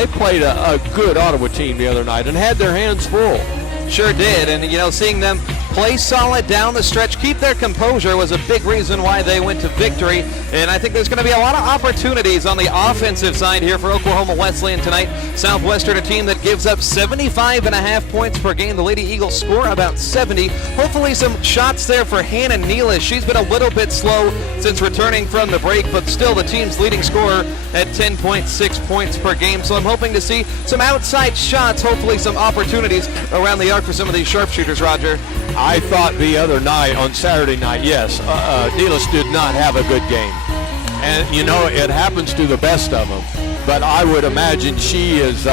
they played a good Ottawa team the other night and had their hands full. Sure did, and seeing them play solid down the stretch, keep their composure was a big reason why they went to victory. And I think there's going to be a lot of opportunities on the offensive side here for Oklahoma Wesleyan tonight. Southwestern, a team that gives up 75.5 points per game. The Lady Eagles score about 70. Hopefully some shots there for Hannah Nealish. She's been a little bit slow since returning from the break, but still the team's leading scorer at 10.6 points per game. So I'm hoping to see some outside shots, hopefully some opportunities around the arc for some of these sharpshooters, Roger. I thought the other night, on Saturday night, yes, Nealish did not have a good game. And, it happens to the best of them. But I would imagine she has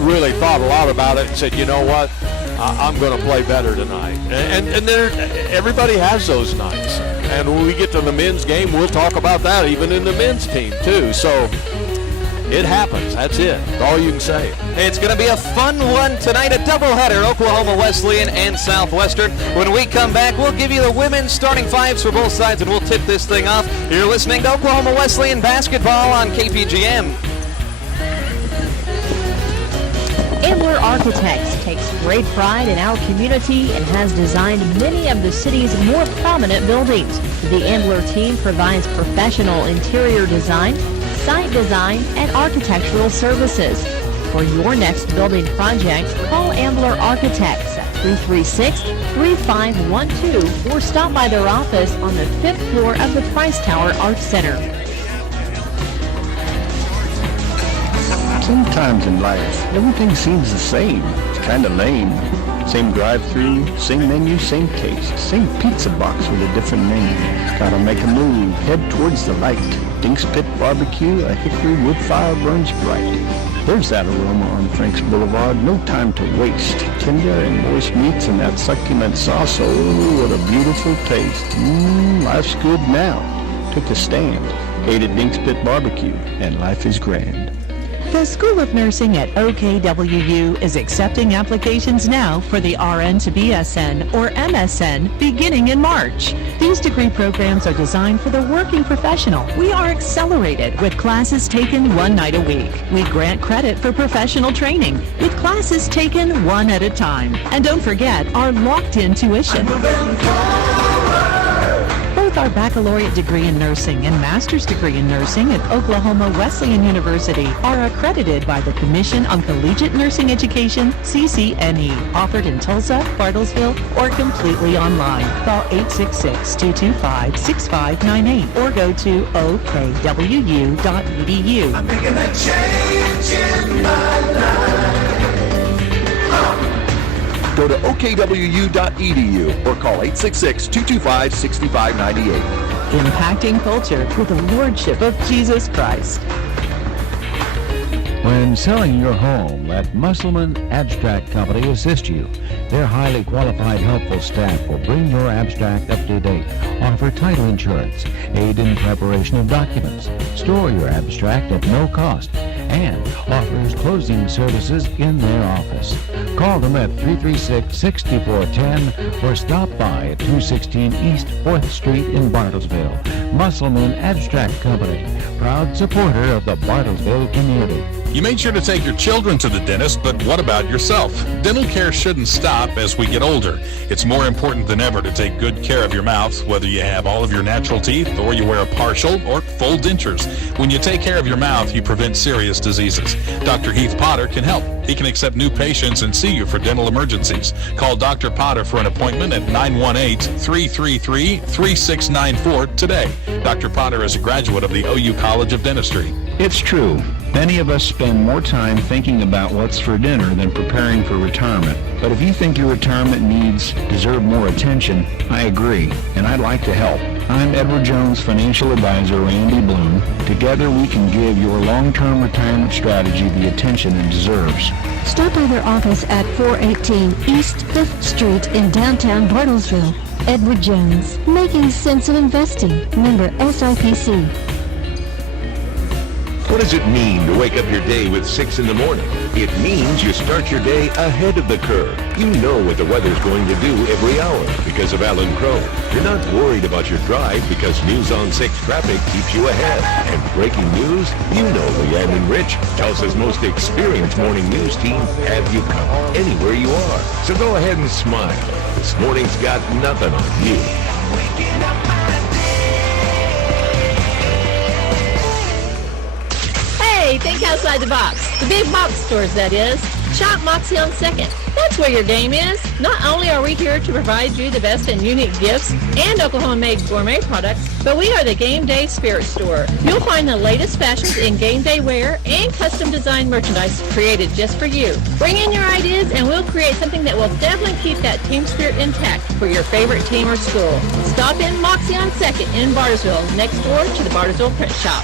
really thought a lot about it and said, you know what, I'm going to play better tonight. And everybody has those nights. And when we get to the men's game, we'll talk about that, even in the men's team, too. So it happens. That's it. That's all you can say. It's going to be a fun one tonight, a doubleheader, Oklahoma Wesleyan and Southwestern. When we come back, we'll give you the women's starting fives for both sides, and we'll tip this thing off. You're listening to Oklahoma Wesleyan basketball on KPGM. Ambler Architects takes great pride in our community and has designed many of the city's more prominent buildings. The Ambler team provides professional interior design, site design, and architectural services. For your next building project, call Ambler Architects at 336-3512 or stop by their office on the 5th floor of the Price Tower Arts Center. Sometimes in life, everything seems the same. It's kind of lame. Same drive-through, same menu, same taste. Same pizza box with a different name. Gotta make a move, head towards the light. Dink's Pit Barbecue, a hickory wood fire burns bright. There's that aroma on Franks Boulevard, no time to waste. Tender and moist meats and that succulent sauce, oh, what a beautiful taste. Life's good now. Took a stand, ate at Dink's Pit Barbecue, and life is grand. The School of Nursing at OKWU is accepting applications now for the RN to BSN or MSN beginning in March. These degree programs are designed for the working professional. We are accelerated with classes taken one night a week. We grant credit for professional training with classes taken one at a time. And don't forget our locked-in tuition. Both our baccalaureate degree in nursing and master's degree in nursing at Oklahoma Wesleyan University are accredited by the Commission on Collegiate Nursing Education, CCNE, offered in Tulsa, Bartlesville, or completely online. Call 866-225-6598 or go to okwu.edu. I'm making a change in my life. Go to OKWU.edu or call 866-225-6598. Impacting culture with the Lordship of Jesus Christ. When selling your home, let Musselman Abstract Company assist you. Their highly qualified, helpful staff will bring your abstract up to date, offer title insurance, aid in preparation of documents, store your abstract at no cost, and offers closing services in their office. Call them at 336-6410 or stop by at 216 East 4th Street in Bartlesville. Musselman Abstract Company, proud supporter of the Bartlesville community. You made sure to take your children to the dentist, but what about yourself? Dental care shouldn't stop as we get older. It's more important than ever to take good care of your mouth, whether you have all of your natural teeth or you wear a partial or full dentures. When you take care of your mouth, you prevent serious diseases. Dr. Heath Potter can help. He can accept new patients and see you for dental emergencies. Call Dr. Potter for an appointment at 918-333-3694 today. Dr. Potter is a graduate of the OU College of Dentistry. It's true. Many of us spend more time thinking about what's for dinner than preparing for retirement. But if you think your retirement needs deserve more attention, I agree, and I'd like to help. I'm Edward Jones financial advisor Randy Bloom. Together we can give your long-term retirement strategy the attention it deserves. Stop by their office at 418 East 5th Street in downtown Bartlesville. Edward Jones, making sense of investing. Member SIPC. What does it mean to wake up your day with 6 in the morning? It means you start your day ahead of the curve. You know what the weather's going to do every hour because of Alan Crow. You're not worried about your drive because News on 6 traffic keeps you ahead. And breaking news, you know Leanne and Rich, Tulsa's most experienced morning news team, have you covered anywhere you are. So go ahead and smile. This morning's got nothing on you. Hey, think outside the box. The big box stores, that is. Shop Moxie on 2nd. That's where your game is. Not only are we here to provide you the best and unique gifts and Oklahoma-made gourmet products, but we are the Game Day Spirit Store. You'll find the latest fashions in game day wear and custom designed merchandise created just for you. Bring in your ideas and we'll create something that will definitely keep that team spirit intact for your favorite team or school. Stop in Moxie on 2nd in Bartlesville, next door to the Bartlesville Print Shop.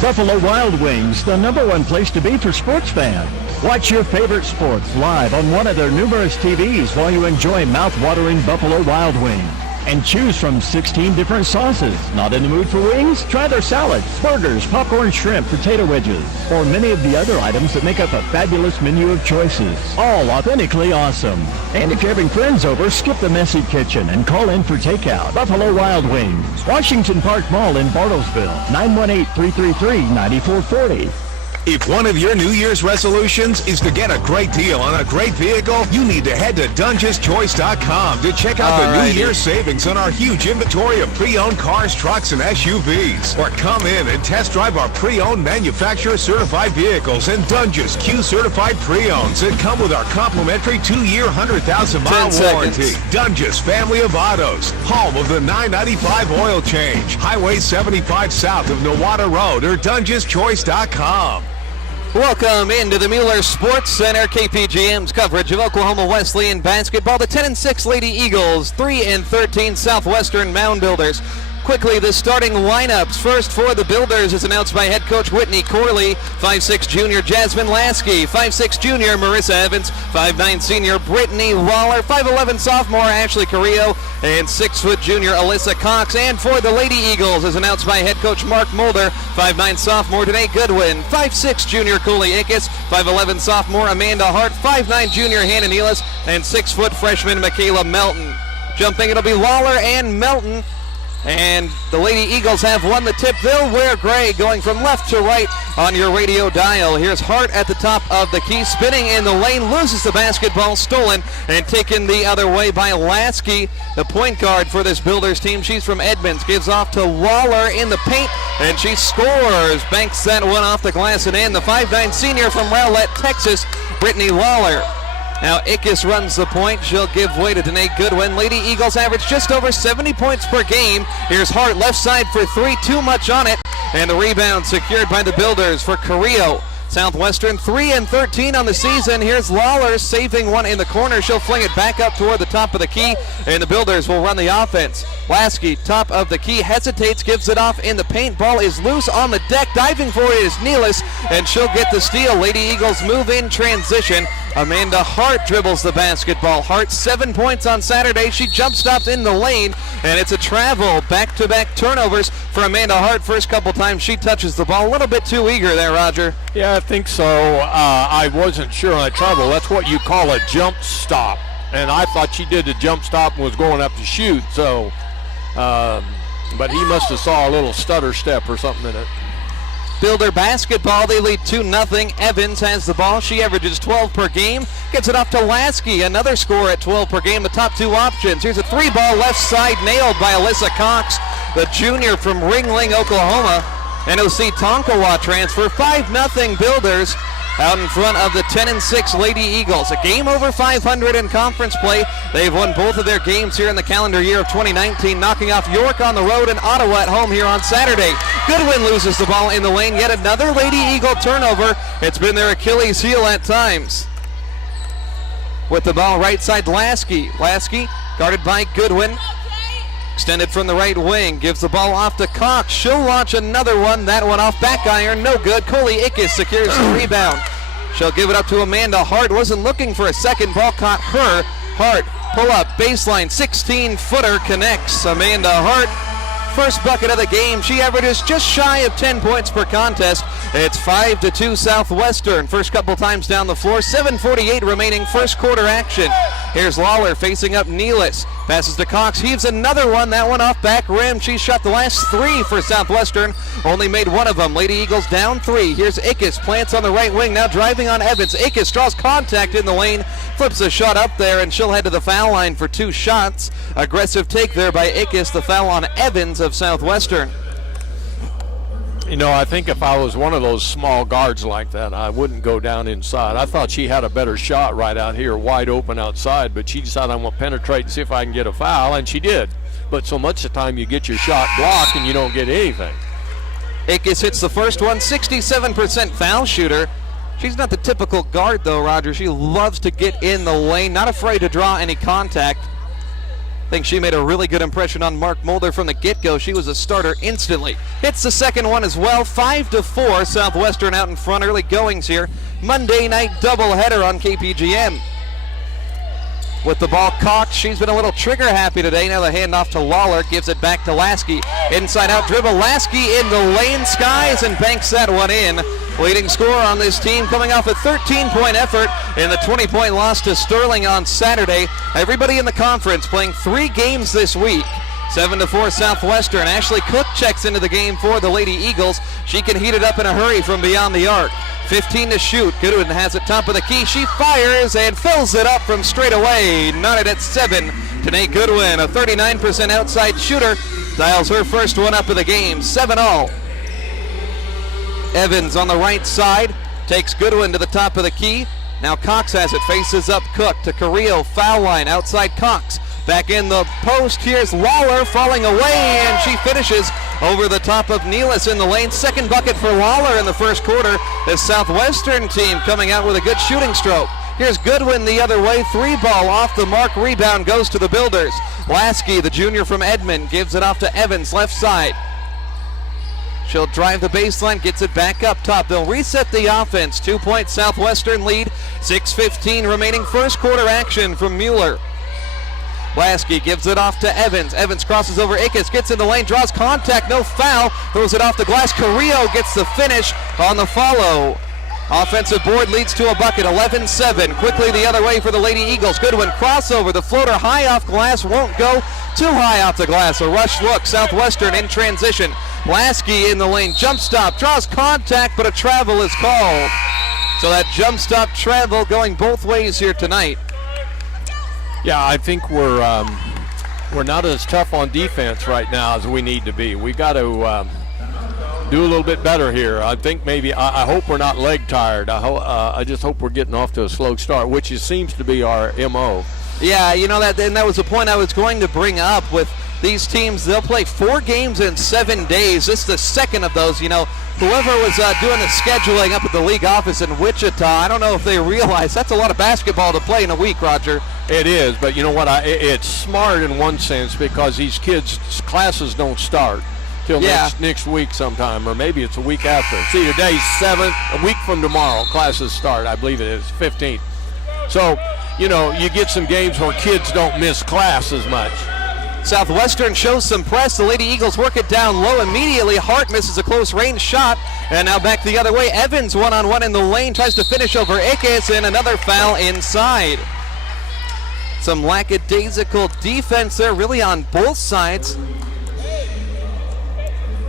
Buffalo Wild Wings, the #1 place to be for sports fans. Watch your favorite sports live on one of their numerous TVs while you enjoy mouth-watering Buffalo Wild Wings. And choose from 16 different sauces. Not in the mood for wings? Try their salads, burgers, popcorn shrimp, potato wedges, or many of the other items that make up a fabulous menu of choices. All authentically awesome. And if you're having friends over, skip the messy kitchen and call in for takeout. Buffalo Wild Wings, Washington Park Mall in Bartlesville, 918-333-9440. If one of your New Year's resolutions is to get a great deal on a great vehicle, you need to head to DungesChoice.com to check out the New Year's savings on our huge inventory of pre-owned cars, trucks, and SUVs. Or come in and test drive our pre-owned manufacturer-certified vehicles and Dunges Q-certified pre-owns that come with our complimentary 2-year, 100,000-mile warranty. Dunges Family of Autos, home of the $9.95 oil change. Highway 75 south of Nowata Road or DungesChoice.com. Welcome into the Mueller Sports Center, KPGM's coverage of Oklahoma Wesleyan basketball. The 10-6 Lady Eagles, 3-13 Southwestern Mound Builders. Quickly, the starting lineups. First for the Builders is announced by head coach Whitney Corley. 5'6" junior Jasmine Lasky. 5'6" junior Marissa Evans. 5'9" senior Brittany Waller. 5'11" sophomore Ashley Carrillo. And 6' junior Alyssa Cox. And for the Lady Eagles is announced by head coach Mark Mulder. 5'9" sophomore Danae Goodwin. 5'6" junior Cooley Ickes. 5'11" sophomore Amanda Hart. 5'9" junior Hannah Nealis. And 6' freshman Michaela Melton. Jumping, it'll be Waller and Melton. And the Lady Eagles have won the tip. They'll wear gray, going from left to right on your radio dial. Here's Hart at the top of the key, spinning in the lane, loses the basketball, stolen, and taken the other way by Lasky, the point guard for this Builders team. She's from Edmonds, gives off to Waller in the paint, and she scores. Banks that one off the glass and in. The 5'9" senior from Rowlett, Texas, Brittany Waller. Now Ickes runs the point. She'll give way to Danae Goodwin. Lady Eagles average just over 70 points per game. Here's Hart, left side for three, too much on it. And the rebound secured by the Builders for Carrillo. Southwestern 3-13 on the season. Here's Lawler saving one in the corner. She'll fling it back up toward the top of the key, and the Builders will run the offense. Lasky, top of the key, hesitates, gives it off in the paint. Ball is loose on the deck. Diving for it is Nealis, and she'll get the steal. Lady Eagles move in transition. Amanda Hart dribbles the basketball. Hart 7 points on Saturday. She jump stops in the lane, and it's a travel. Back-to-back turnovers for Amanda Hart. First couple times she touches the ball. A little bit too eager there, Roger. Yeah, I think so. I wasn't sure on that travel. That's what you call a jump stop. And I thought she did the jump stop and was going up to shoot. So, but he must have saw a little stutter step or something in it. Builder basketball, they lead 2-0. Evans has the ball. She averages 12 per game. Gets it off to Lasky. Another score at 12 per game. The top two options. Here's a three-ball left side nailed by Alyssa Cox, the junior from Ringling, Oklahoma. NOC Tonkawa transfer. 5-0 Builders out in front of the 10-6 Lady Eagles. A game over 500 in conference play. They've won both of their games here in the calendar year of 2019, knocking off York on the road and Ottawa at home here on Saturday. Goodwin loses the ball in the lane. Yet another Lady Eagle turnover. It's been their Achilles heel at times. With the ball right side, Lasky. Lasky guarded by Goodwin. Extended from the right wing, gives the ball off to Cox. She'll launch another one. That one off back iron, no good. Coley Ickes secures the rebound. She'll give it up to Amanda Hart. Wasn't looking for a second. Ball caught her. Hart, pull up, baseline, 16-footer connects. Amanda Hart first bucket of the game. She averages just shy of 10 points per contest. It's 5-2 Southwestern. First couple times down the floor. 7:48 remaining first quarter action. Here's Lawler facing up Nealis. Passes to Cox, heaves another one. That one off back rim. She shot the last three for Southwestern. Only made one of them. Lady Eagles down 3. Here's Ickes, plants on the right wing. Now driving on Evans. Ickes draws contact in the lane. Flips a shot up there, and she'll head to the foul line for 2 shots. Aggressive take there by Ickes. The foul on Evans of Southwestern. You know, I think if I was one of those small guards like that, I wouldn't go down inside. I thought she had a better shot right out here, wide open outside, but she decided I'm going to penetrate and see if I can get a foul, and she did. But so much of the time you get your shot blocked and you don't get anything. Ickes hits the first one, 67% foul shooter. She's not the typical guard, though, Roger. She loves to get in the lane, not afraid to draw any contact. I think she made a really good impression on Mark Mulder from the get-go. She was a starter instantly. Hits the second one as well. 5-4. Southwestern out in front. Early goings here. Monday night doubleheader on KPGM. With the ball cocked, she's been a little trigger happy today. Now the handoff to Lawler, gives it back to Lasky. Inside out dribble, Lasky in the lane, skies, and banks that one in. Leading scorer on this team, coming off a 13-point effort in the 20-point loss to Sterling on Saturday. Everybody in the conference playing 3 games this week. 7-4 Southwestern. Ashley Cook checks into the game for the Lady Eagles. She can heat it up in a hurry from beyond the arc. 15 to shoot. Goodwin has it top of the key. She fires and fills it up from straight away. Knotted at 7. Tanae Goodwin, a 39% outside shooter, dials her first one up of the game. 7-all. Evans on the right side takes Goodwin to the top of the key. Now Cox has it, faces up Cook to Carrillo, foul line outside Cox. Back in the post, here's Lawler falling away, and she finishes over the top of Nealis in the lane. Second bucket for Lawler in the first quarter. The Southwestern team coming out with a good shooting stroke. Here's Goodwin the other way, 3-ball off the mark, rebound goes to the Builders. Lasky, the junior from Edmond, gives it off to Evans, left side. She'll drive the baseline, gets it back up top. They'll reset the offense. 2-point Southwestern lead. 6:15 remaining first quarter action from Mueller. Lasky gives it off to Evans. Evans crosses over Ickes, gets in the lane, draws contact, no foul. Throws it off the glass. Carrillo gets the finish on the follow. Offensive board leads to a bucket, 11-7. Quickly the other way for the Lady Eagles. Goodwin crossover. The floater high off glass won't go. Too high off the glass. A rush look. Southwestern in transition. Lasky in the lane. Jump stop. Draws contact, but a travel is called. So that jump stop travel going both ways here tonight. Yeah, I think we're not as tough on defense right now as we need to be. We got to do a little bit better here. I think maybe, I hope we're not leg tired. I just hope we're getting off to a slow start, which seems to be our MO. Yeah, you know, that was the point I was going to bring up with these teams. They'll play 4 games in 7 days. This is the second of those. You know, whoever was doing the scheduling up at the league office in Wichita, I don't know if they realize that's a lot of basketball to play in a week, Roger. It is, but you know what? It's smart in one sense because these kids' classes don't start till next week sometime, or maybe it's a week after. See, today's 7th, a week from tomorrow, classes start. I believe it is 15th. So, you know, you get some games where kids don't miss class as much. Southwestern shows some press. The Lady Eagles work it down low immediately. Hart misses a close range shot, and now back the other way. Evans one-on-one in the lane, tries to finish over Ickes, and another foul inside. Some lackadaisical defense there, really on both sides.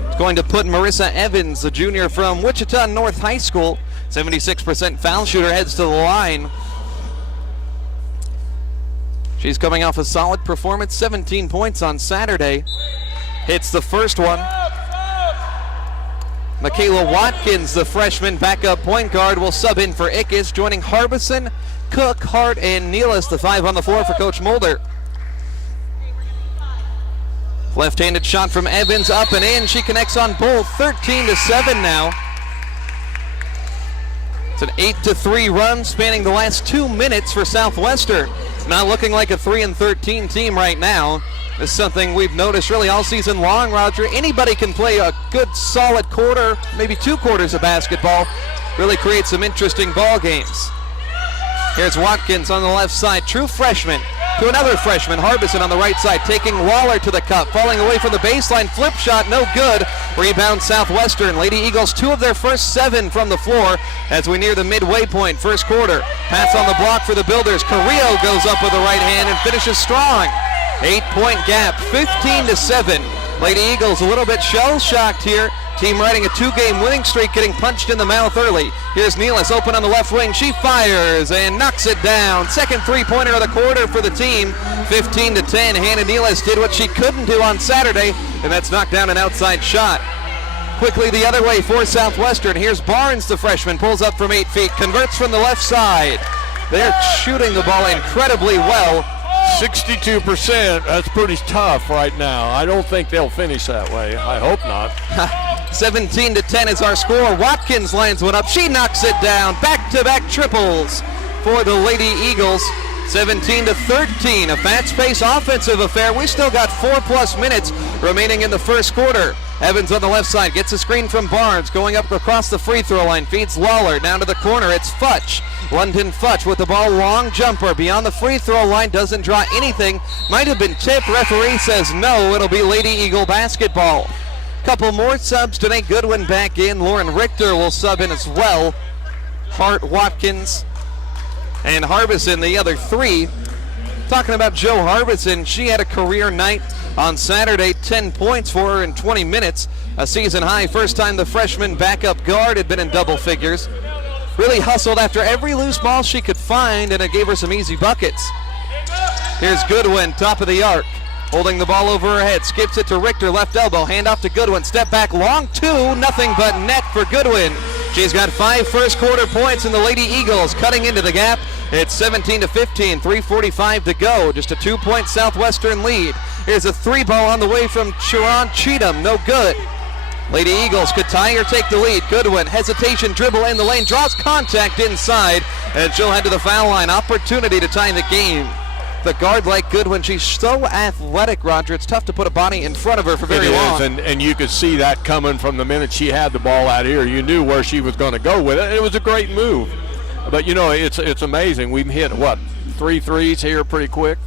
It's going to put Marissa Evans, the junior from Wichita North High School, 76% foul shooter, heads to the line. She's coming off a solid performance, 17 points on Saturday. Hits the first one. Michaela Watkins, the freshman backup point guard, will sub in for Ickes, joining Harbison, Cook, Hart, and Nealis, the 5 on the floor for Coach Mulder. Left-handed shot from Evans, up and in. She connects on both, 13-7 now. It's an 8-3 run spanning the last 2 minutes for Southwestern. Not looking like a 3-13 team right now. This is something we've noticed really all season long, Roger. Anybody can play a good solid quarter, maybe 2 quarters of basketball. Really create some interesting ball games. Here's Watkins on the left side, true freshman to another freshman, Harbison on the right side, taking Lawler to the cup, falling away from the baseline, flip shot, no good. Rebound Southwestern. Lady Eagles 2 of their first 7 from the floor as we near the midway point, first quarter. Pass on the block for the Builders. Carrillo goes up with the right hand and finishes strong. 8-point gap, 15-7. Lady Eagles a little bit shell-shocked here. Team riding a 2-game winning streak, getting punched in the mouth early. Here's Nealis open on the left wing. She fires and knocks it down. Second three-pointer of the quarter for the team. 15-10. Hannah Nealis did what she couldn't do on Saturday, and that's knocked down an outside shot. Quickly the other way for Southwestern. Here's Barnes, the freshman, pulls up from 8 feet, converts from the left side. They're shooting the ball incredibly well. 62%, that's pretty tough right now. I don't think they'll finish that way. I hope not. 17-10 is our score. Watkins lines one up. She knocks it down. Back-to-back triples for the Lady Eagles. 17-13, a fast-paced offensive affair. We still got 4+ minutes remaining in the first quarter. Evans on the left side gets a screen from Barnes, going up across the free throw line, feeds Lawler down to the corner. It's Futch. London Futch with the ball, long jumper beyond the free throw line, doesn't draw anything. Might have been tipped. Referee says no. It'll be Lady Eagle basketball. Couple more subs today. Goodwin back in. Lauren Richter will sub in as well. Hart, Watkins, and Harbison, the other 3. Talking about Joe Harbison, she had a career night on Saturday, 10 points for her in 20 minutes, a season high. First time the freshman backup guard had been in double figures. Really hustled after every loose ball she could find, and it gave her some easy buckets. Here's Goodwin, top of the arc, holding the ball over her head, skips it to Richter, left elbow, hand off to Goodwin, step back, long 2, nothing but net for Goodwin. She's got 5 first quarter points, and the Lady Eagles cutting into the gap. It's 17-15, 3:45 to go, just a 2-point Southwestern lead. Here's a 3-ball on the way from Sharon Cheatham, no good. Lady Eagles could tie or take the lead. Goodwin, hesitation, dribble in the lane, draws contact inside, and she'll head to the foul line. Opportunity to tie the game. The guard like Goodwin, she's so athletic, Roger. It's tough to put a body in front of her for very long. It is, and you could see that coming from the minute she had the ball out here. You knew where she was going to go with it. It was a great move. But, you know, it's amazing. We've hit, 3 threes here pretty quick?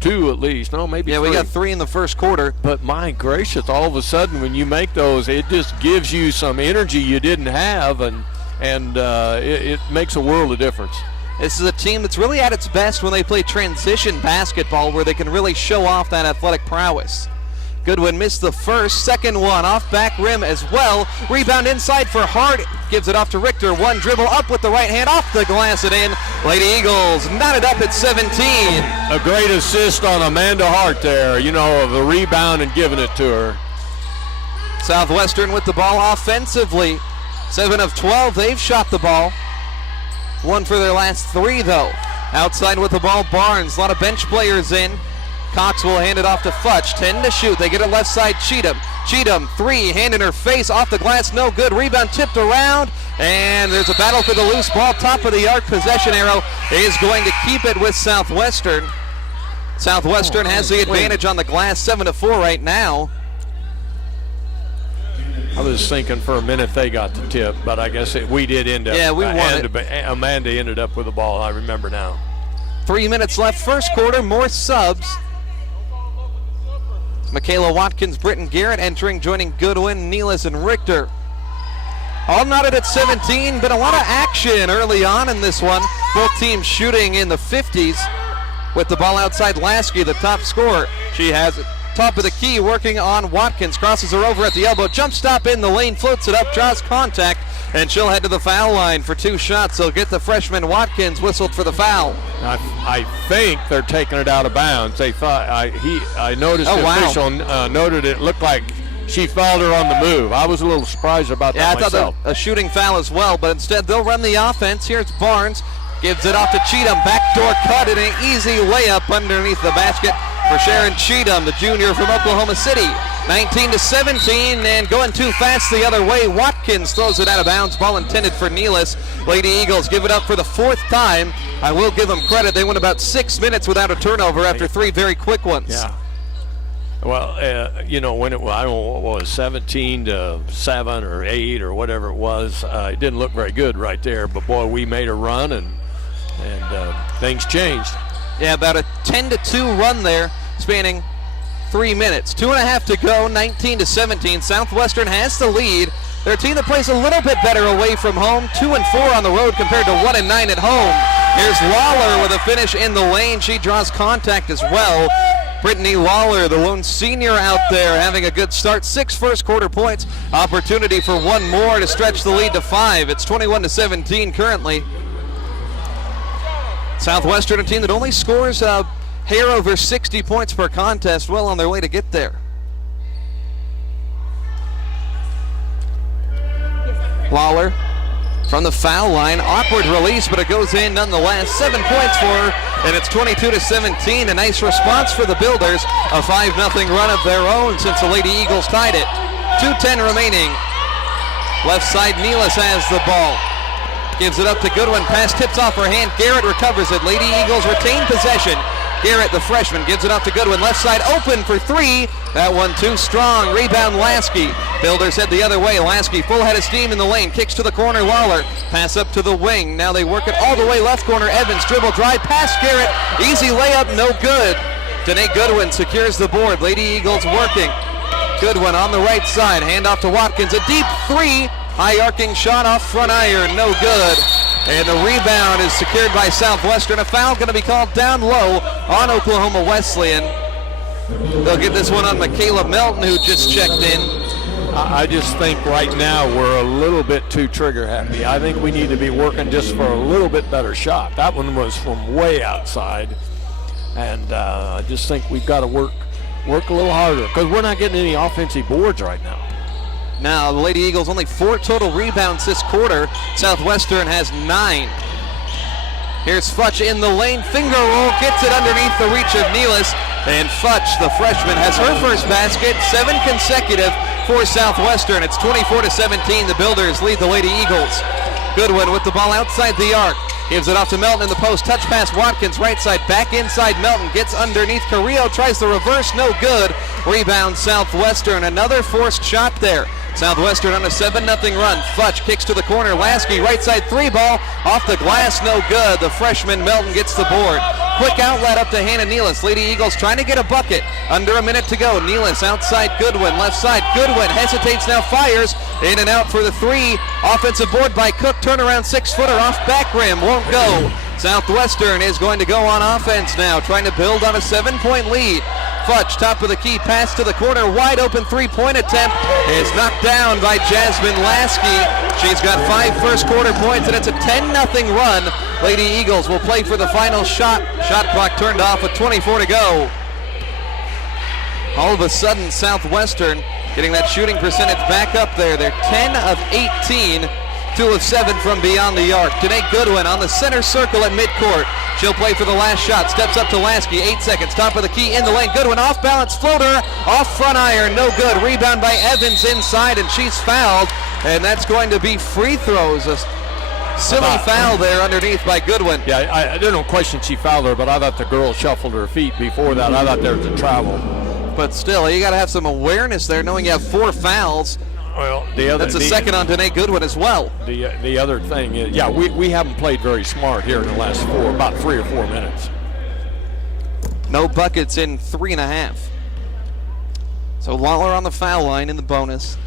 2 at least. No, maybe 3. Yeah, we got 3 in the first quarter. But, my gracious, all of a sudden when you make those, it just gives you some energy you didn't have, and it makes a world of difference. This is a team that's really at its best when they play transition basketball, where they can really show off that athletic prowess. Goodwin missed the first, second one off back rim as well. Rebound inside for Hart, gives it off to Richter. One dribble up with the right hand, off the glass and in. Lady Eagles knotted up at 17. A great assist on Amanda Hart there, you know, of the rebound and giving it to her. Southwestern with the ball offensively. 7 of 12, they've shot the ball. 1 for their last 3, though. Outside with the ball, Barnes. A lot of bench players in. Cox will hand it off to Futch. 10 to shoot. They get it left side, Cheatham. Cheatham, 3, hand in her face, off the glass, no good. Rebound tipped around, and there's a battle for the loose ball. Top of the arc, possession arrow is going to keep it with Southwestern. Southwestern has the advantage on the glass, 7-4 right now. I was thinking for a minute they got the tip, but I guess we did end up. Yeah, we won it. Amanda ended up with the ball, I remember now. 3 minutes left, first quarter, more subs. Michaela Watkins, Britton Garrett entering, joining Goodwin, Nealis, and Richter. All knotted at 17, but a lot of action early on in this one. Both teams shooting in the 50s. With the ball outside, Lasky, the top scorer. She has it. Top of the key, working on Watkins. Crosses her over at the elbow. Jump stop in the lane, floats it up, draws contact, and she'll head to the foul line for 2 shots. They'll get the freshman Watkins whistled for the foul. I think they're taking it out of bounds. They thought I noticed the official noted it looked like she fouled her on the move. I was a little surprised about that myself. I thought a shooting foul as well, but instead they'll run the offense. Here's Barnes, gives it off to Cheatham. Backdoor cut and an easy layup underneath the basket for Sharon Cheatham, the junior from Oklahoma City. 19-17, and going too fast the other way. Watkins throws it out of bounds. Ball intended for Nealis. Lady Eagles give it up for the 4th time. I will give them credit. They went about 6 minutes without a turnover after 3 very quick ones. Yeah. Well, you know, when it was, I don't know what was 17-7 or 8 or whatever it was, it didn't look very good right there. But boy, we made a run, and and things changed. Yeah, about a 10-2 run there, spanning 3 minutes. 2.5 to go, 19-17. Southwestern has the lead. They're a team that plays a little bit better away from home, 2-4 on the road compared to 1-9 at home. Here's Lawler with a finish in the lane. She draws contact as well. Brittany Lawler, the lone senior out there, having a good start. 6 first quarter points. Opportunity for one more to stretch the lead to 5. It's 21-17 currently. Southwestern, a team that only scores a hair over 60 points per contest, well on their way to get there. Lawler from the foul line, awkward release, but it goes in nonetheless. 7 points for her, and it's 22-17. A nice response for the Builders. A 5-0 run of their own since the Lady Eagles tied it. 2:10 remaining. Left side, Nealis has the ball. Gives it up to Goodwin. Pass tips off her hand. Garrett recovers it. Lady Eagles retain possession. Garrett, the freshman, gives it off to Goodwin. Left side open for 3. That one too strong. Rebound Lasky. Builders head the other way. Lasky full head of steam in the lane. Kicks to the corner. Lawler. Pass up to the wing. Now they work it all the way left corner. Evans dribble drive past Garrett. Easy layup, no good. Danae Goodwin secures the board. Lady Eagles working. Goodwin on the right side. Hand off to Watkins. A deep 3. High arcing shot off front iron. No good. And the rebound is secured by Southwestern. A foul going to be called down low on Oklahoma Wesleyan. They'll get this one on Michaela Melton, who just checked in. I just think right now we're a little bit too trigger happy. I think we need to be working just for a little bit better shot. That one was from way outside. And I just think we've got to work a little harder because we're not getting any offensive boards right now. Now, the Lady Eagles only 4 total rebounds this quarter. Southwestern has 9. Here's Futch in the lane. Finger roll, gets it underneath the reach of Nealis. And Futch, the freshman, has her first basket. 7 consecutive for Southwestern. It's 24-17. The Builders lead the Lady Eagles. Goodwin with the ball outside the arc. Gives it off to Melton in the post. Touch pass Watkins, right side, back inside Melton. Gets underneath Carrillo, tries the reverse, no good. Rebound Southwestern. Another forced shot there. Southwestern on a 7-0 run. Futch kicks to the corner. Lasky, right side 3 ball. Off the glass, no good. The freshman Melton gets the board. Quick outlet up to Hannah Nealis. Lady Eagles trying to get a bucket. Under a minute to go. Nealis outside Goodwin. Left side. Goodwin hesitates now, fires. In and out for the 3. Offensive board by Cook. Turnaround 6-footer off back rim. Won't go. Southwestern is going to go on offense now, trying to build on a 7-point lead. Futch, top of the key, pass to the corner, wide open 3-point attempt. It's knocked down by Jasmine Lasky. She's got 5 first quarter points, and it's a 10-0 run. Lady Eagles will play for the final shot. Shot clock turned off with 24 to go. All of a sudden, Southwestern getting that shooting percentage back up there. They're 10 of 18. 2 of 7 from beyond the arc. Danae Goodwin on the center circle at midcourt. She'll play for the last shot. Steps up to Lasky. 8 seconds. Top of the key in the lane. Goodwin off balance floater. Off front iron. No good. Rebound by Evans inside, and she's fouled. And that's going to be free throws. A silly foul there underneath by Goodwin. Yeah, I don't question she fouled her, but I thought the girl shuffled her feet before that. I thought there was a travel. But still, you got to have some awareness there, knowing you have 4 fouls. Well, that's a second on Danae Goodwin as well. The other thing is, yeah, we haven't played very smart here in the last about 3 or 4 minutes. No buckets in 3.5. So Lawler on the foul line in the bonus.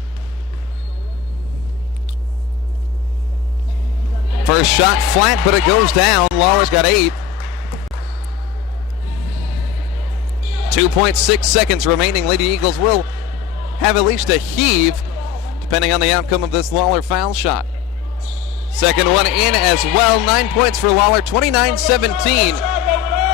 First shot flat, but it goes down. Lawler's got 8. 2.6 seconds remaining. Lady Eagles will have at least a heave, depending on the outcome of this Lawler foul shot. Second one in as well. 9 points for Lawler, 29-17.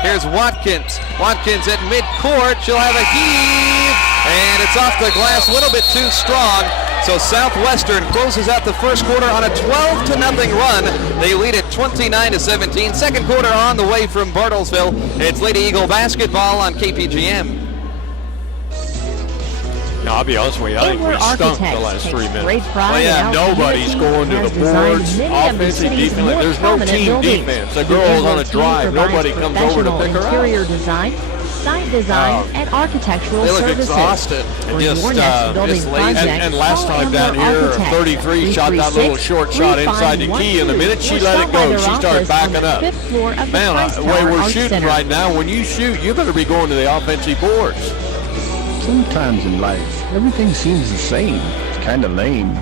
Here's Watkins. Watkins at midcourt. She'll have a heave, and it's off the glass, a little bit too strong. So Southwestern closes out the first quarter on a 12-0 run. They lead it 29-17. Second quarter on the way from Bartlesville. It's Lady Eagle basketball on KPGM. No, I'll be honest with you, I think we stunk the last 3 minutes. Well, yeah, nobody's going to the boards, offensive, defense. There's no team defense. The girl's on a drive. Nobody comes over to pick her up. Interior design, site design, and architectural They look services. exhausted. For Just, your next building just project, and last call time down Ambler here, Architects 33 shot that little short shot inside the key, and the minute she let it go, she started backing up. Man, the way we're shooting right now, when you shoot, you better be going to the offensive boards. Sometimes in life, everything seems the same. It's kind of lame.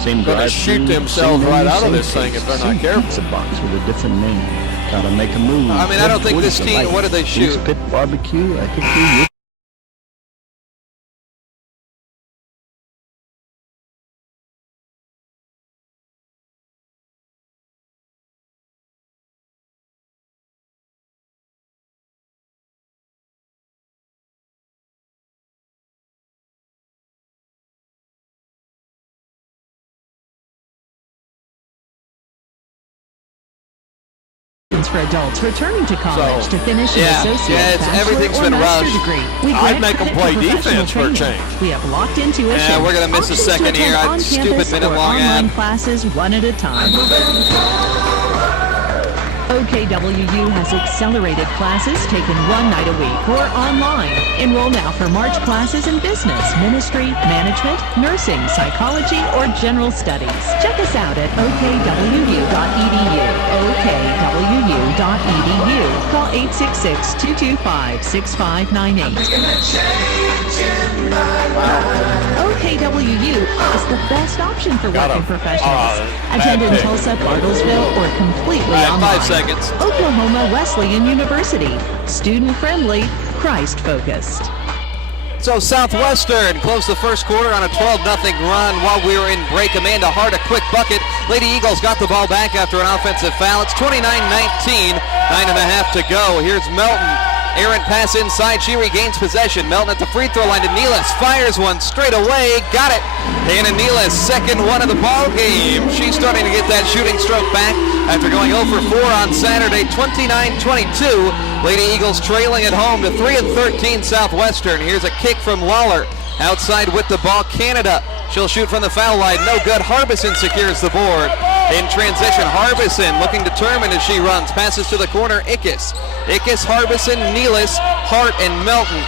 Same Gonna drive shoot themselves right out of this thing if they're not careful. Pizza box with a different name. Gotta make a move. I mean, I don't think this Towards the team, light. what did they shoot? Pit barbecue. I think we For adults returning to college to finish an associate, bachelor, everything's or been master rushed. degree. I'd make them play defense for a change. We have locked intuition. Yeah, we're gonna miss a Options to second here. attend Stupid on-campus minute or long online ad. classes one at a time. OKWU has accelerated classes taken one night a week or online. Enroll now for March classes in business, ministry, management, nursing, psychology, or general studies. Check us out at okwu.edu. okwu.edu. Call 866-225-6598. OKWU is the best option for working professionals. Attend in Tulsa, Bartlesville, or completely online. 5 seconds. Oklahoma Wesleyan University. Student-friendly, Christ-focused. So Southwestern closed the first quarter on a 12-0 run while we were in break. Amanda Hart, a quick bucket. Lady Eagles got the ball back after an offensive foul. It's 29-19, 9.5 to go. Here's Melton. Errant pass inside. She regains possession. Melton at the free throw line to Nealis. Fires one straight away. Got it. Hannah Nealis, second one of the ball game. She's starting to get that shooting stroke back after going 0 for 4 on Saturday. 29-22. Lady Eagles trailing at home to 3-13 Southwestern. Here's a kick from Lawler. Outside with the ball, Canada. She'll shoot from the foul line. No good. Harbison secures the board. In transition, Harbison looking determined as she runs. Passes to the corner, Ickes. Ickes, Harbison, Nealis, Hart, and Melton.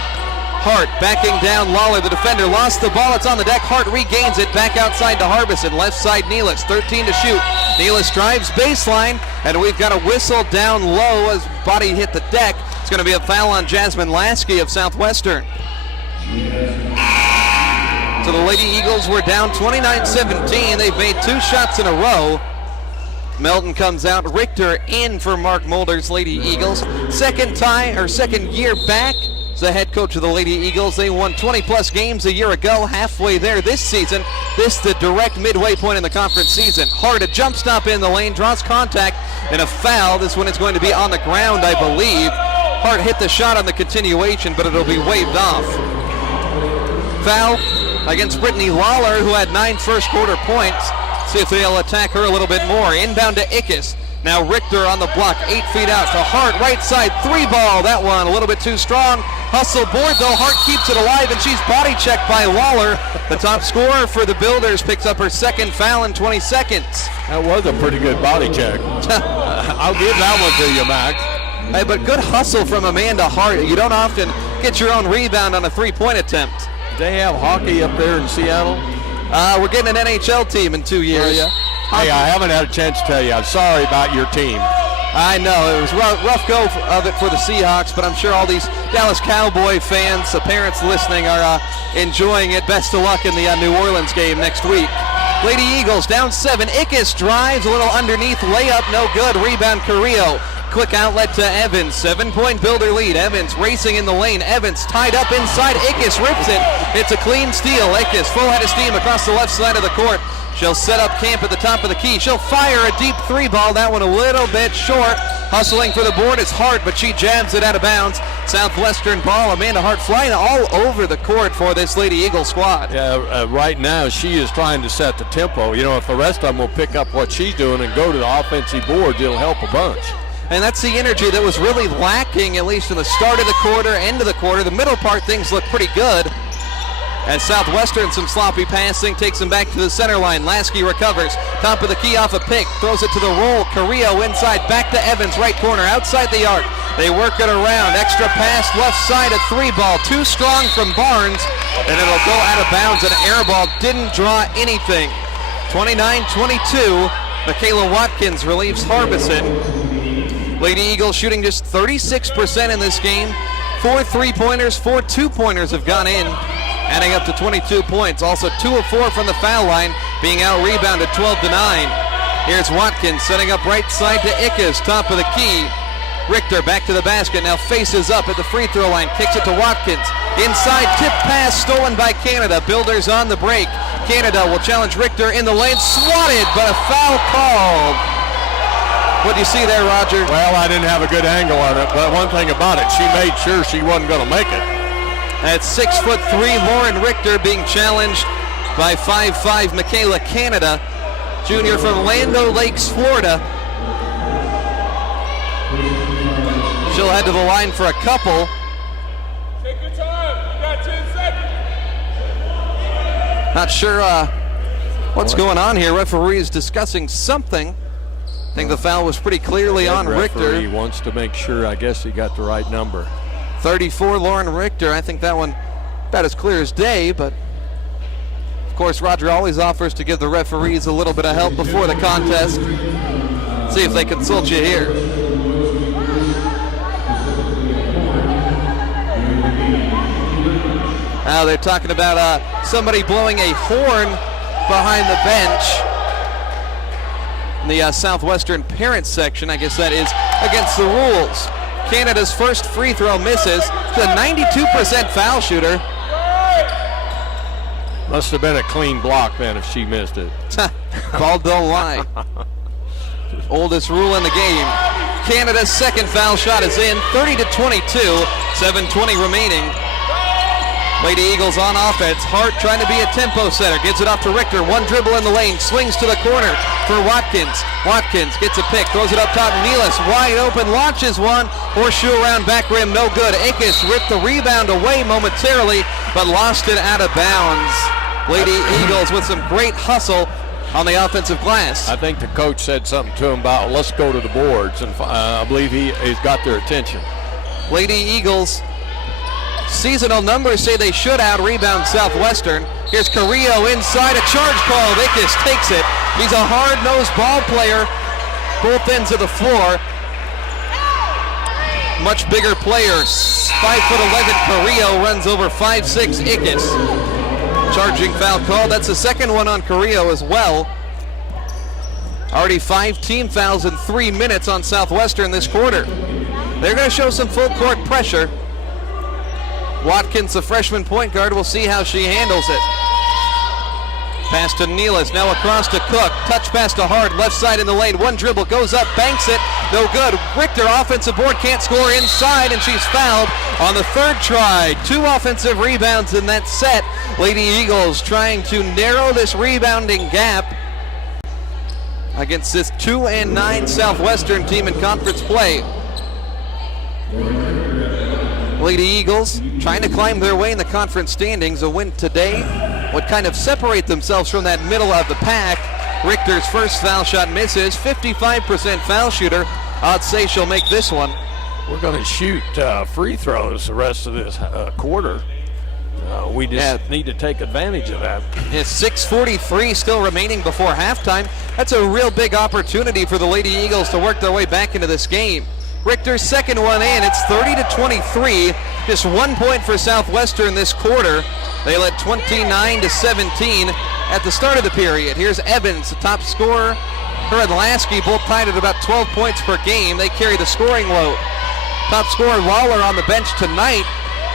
Hart backing down Lawler. The defender lost the ball. It's on the deck. Hart regains it back outside to Harbison. Left side, Nealis. 13 to shoot. Nealis drives baseline, and we've got a whistle down low as body hit the deck. It's going to be a foul on Jasmine Lasky of Southwestern. So the Lady Eagles were down 29-17. They've made 2 shots in a row. Melton comes out. Richter in for Mark Mulder's Lady Eagles. Second year back as the head coach of the Lady Eagles. They won 20-plus games a year ago, halfway there this season. This the direct midway point in the conference season. Hart, a jump stop in the lane, draws contact, and a foul. This one is going to be on the ground, I believe. Hart hit the shot on the continuation, but it'll be waved off. Foul against Brittany Lawler, who had 9 first quarter points. See if they'll attack her a little bit more. Inbound to Ickes. Now Richter on the block, 8 feet out to Hart, right side, 3 ball. That one a little bit too strong. Hustle board though, Hart keeps it alive, and she's body checked by Lawler. The top scorer for the Builders picks up her second foul in 20 seconds. That was a pretty good body check. I'll give that one to you, Max. Hey, but good hustle from Amanda Hart. You don't often get your own rebound on a 3-point attempt. They have hockey up there in Seattle. We're getting an NHL team in 2 years. Hey, I haven't had a chance to tell you. I'm sorry about your team. I know. It was rough go of it for the Seahawks, but I'm sure all these Dallas Cowboy fans, the parents listening, are enjoying it. Best of luck in the New Orleans game next week. Lady Eagles down 7. Ickes drives a little underneath. Layup, no good. Rebound, Carrillo. Quick outlet to Evans. 7-point Builder lead. Evans racing in the lane. Evans tied up inside. Ickes rips it. It's a clean steal. Ickes full head of steam across the left side of the court. She'll set up camp at the top of the key. She'll fire a deep 3 ball. That one a little bit short. Hustling for the board is Hart, but she jabs it out of bounds. Southwestern ball. Amanda Hart flying all over the court for this Lady Eagle squad. Yeah, right now she is trying to set the tempo. You know, if the rest of them will pick up what she's doing and go to the offensive boards, it'll help a bunch. And that's the energy that was really lacking, at least in the start of the quarter, end of the quarter. The middle part, things look pretty good. As Southwestern, some sloppy passing, takes him back to the center line. Lasky recovers. Top of the key off a pick. Throws it to the roll. Carrillo inside. Back to Evans, right corner. Outside the arc. They work it around. Extra pass left side, a 3-ball. Too strong from Barnes, and it'll go out of bounds. An air ball didn't draw anything. 29-22. Michaela Watkins relieves Harbison. Lady Eagles shooting just 36% in this game. 4 3-pointers, 4 2-pointers have gone in, adding up to 22 points. Also 2 of 4 from the foul line, being out-rebounded 12-9. Here's Watkins setting up right side to Ickes, top of the key. Richter back to the basket, now faces up at the free throw line, kicks it to Watkins. Inside tip pass stolen by Canada. Builders on the break. Canada will challenge Richter in the lane, swatted, but a foul called. What do you see there, Roger? Well, I didn't have a good angle on it, but one thing about it, she made sure she wasn't going to make it. At 6'3", Lauren Richter being challenged by 5'5", Michaela Canada, junior from Lando Lakes, Florida. She'll head to the line for a couple. Take your time. You got 10 seconds. Not sure what's going on here. Referee is discussing something. I think the foul was pretty clearly on Richter. He wants to make sure, I guess, he got the right number. 34, Lauren Richter. I think that one about as clear as day, but of course Roger always offers to give the referees a little bit of help before the contest. See if they consult you here. Now they're talking about somebody blowing a horn behind the bench. In the Southwestern parents section, I guess that is against the rules. Canada's first free throw misses. It's a 92% foul shooter. Must have been a clean block then if she missed it. Ball don't lie. Oldest rule in the game. Canada's second foul shot is in. 30-22. 7:20 remaining. Lady Eagles on offense. Hart trying to be a tempo setter. Gives it off to Richter. One dribble in the lane. Swings to the corner for Watkins. Watkins gets a pick. Throws it up top. Nealis wide open. Launches one. Horseshoe around back rim. No good. Ickes ripped the rebound away momentarily, but lost it out of bounds. Lady Eagles with some great hustle on the offensive glass. I think the coach said something to him about, let's go to the boards, and I believe he's got their attention. Lady Eagles seasonal numbers say they should out-rebound Southwestern. Here's Carrillo inside, a charge call. Ickes takes it. He's a hard-nosed ball player, both ends of the floor. Much bigger player, 5'11" Carrillo runs over 5'6" Ickes. Charging foul call. That's the second one on Carrillo as well. Already 5 team fouls in 3 minutes on Southwestern this quarter. They're going to show some full court pressure. Watkins, the freshman point guard, will see how she handles it. Pass to Nealis, now across to Cook. Touch pass to Hart, left side in the lane. One dribble, goes up, banks it. No good. Richter, offensive board, can't score inside, and she's fouled on the third try. 2 offensive rebounds in that set. Lady Eagles trying to narrow this rebounding gap against this 2-9 Southwestern team in conference play. Lady Eagles trying to climb their way in the conference standings. A win today would kind of separate themselves from that middle of the pack. Richter's first foul shot misses. 55% foul shooter. I'd say she'll make this one. We're going to shoot free throws the rest of this quarter. We just need to take advantage of that. It's 6:43 still remaining before halftime. That's a real big opportunity for the Lady Eagles to work their way back into this game. Richter's second one in. It's 30-23. Just 1 point for Southwestern this quarter. They led 29-17 at the start of the period. Here's Evans, the top scorer. Her and Lasky both tied at about 12 points per game. They carry the scoring load. Top scorer Lawler on the bench tonight.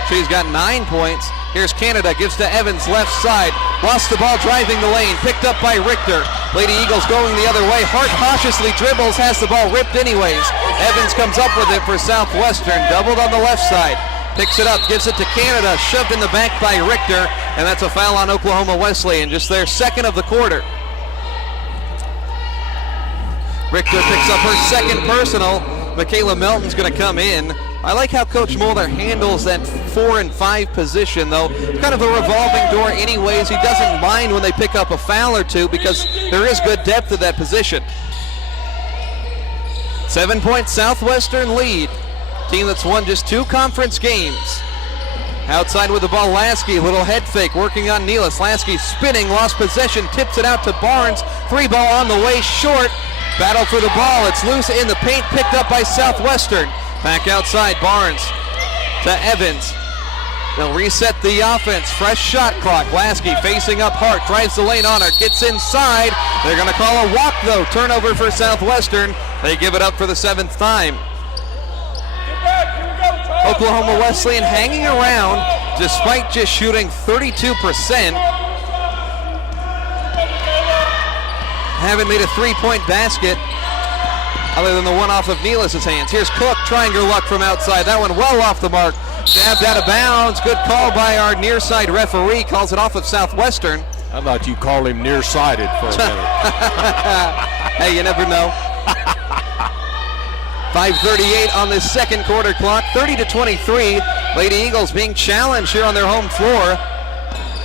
She's got 9 points. Here's Canada, gives to Evans, left side. Lost the ball driving the lane, picked up by Richter. Lady Eagles going the other way. Hart cautiously dribbles, has the ball ripped anyways. Evans comes up with it for Southwestern, doubled on the left side. Picks it up, gives it to Canada, shoved in the back by Richter, and that's a foul on Oklahoma Wesleyan, just their second of the quarter. Richter picks up her second personal. Michaela Melton's going to come in. I like how Coach Mulder handles that 4 and 5 position, though. Kind of a revolving door anyways. He doesn't mind when they pick up a foul or two because there is good depth at that position. 7-point Southwestern lead. team that's won just 2 conference games. Outside with the ball, Lasky, little head fake, working on Nealis. Lasky spinning, lost possession, tips it out to Barnes. 3 ball on the way, short. Battle for the ball, it's loose in the paint, picked up by Southwestern. Back outside, Barnes to Evans. They'll reset the offense, fresh shot clock. Lasky facing up Hart, drives the lane on her, gets inside. They're gonna call a walk though, turnover for Southwestern. They give it up for the 7th time. Oklahoma Wesleyan hanging around despite just shooting 32%. Haven't made a 3-point basket other than the one off of Nealis' hands. Here's Cook, trying her luck from outside. That one well off the mark. Jabbed out of bounds. Good call by our near side referee. Calls it off of Southwestern. I thought you called him nearsighted for a minute. Hey, you never know. 5:38 on this second quarter clock. 30-23. Lady Eagles being challenged here on their home floor.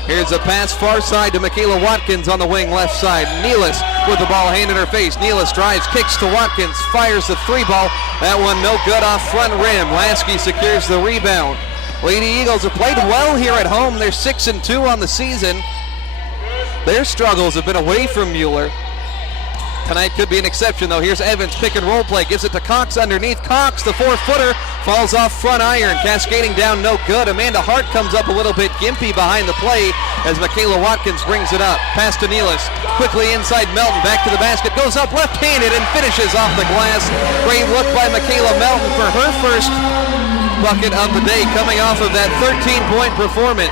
Here's a pass far side to Michaela Watkins on the wing left side. Nealis with the ball hand in her face. Nealis drives, kicks to Watkins, fires the 3-ball. That one no good off front rim. Lasky secures the rebound. Lady Eagles have played well here at home. They're 6-2 on the season. Their struggles have been away from Mueller. Tonight could be an exception, though. Here's Evans, pick and roll play, gives it to Cox underneath. Cox, the 4-footer, falls off front iron, cascading down, no good. Amanda Hart comes up a little bit gimpy behind the play as Michaela Watkins brings it up. Pass to Nealis, quickly inside Melton, back to the basket, goes up left-handed and finishes off the glass. Great look by Michaela Melton for her first bucket of the day, coming off of that 13-point performance.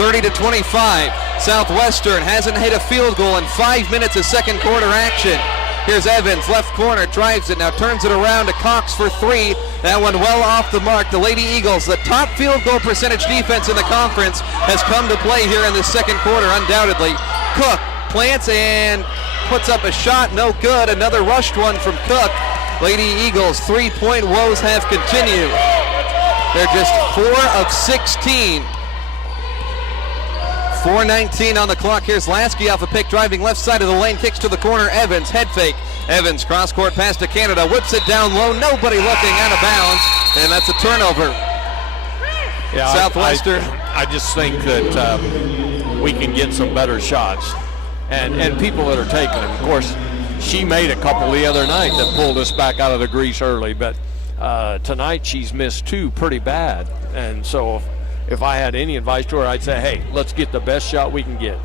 30-25. Southwestern hasn't hit a field goal in 5 minutes of second quarter action. Here's Evans, left corner, drives it, now turns it around to Cox for 3. That one well off the mark. The Lady Eagles, the top field goal percentage defense in the conference, has come to play here in the second quarter, undoubtedly. Cook plants and puts up a shot, no good. Another rushed one from Cook. Lady Eagles' 3-point woes have continued. They're just 4 of 16. 4:19 on the clock. Here's Lasky off a pick, driving left side of the lane, kicks to the corner. Evans, head fake. Evans, cross-court pass to Canada, whips it down low, nobody looking, out of bounds, and that's a turnover. Yeah, Southwestern. I just think that we can get some better shots, and people that are taking them. Of course, she made a couple the other night that pulled us back out of the grease early, but tonight she's missed 2 pretty bad, and so if I had any advice to her, I'd say, hey, let's get the best shot we can get.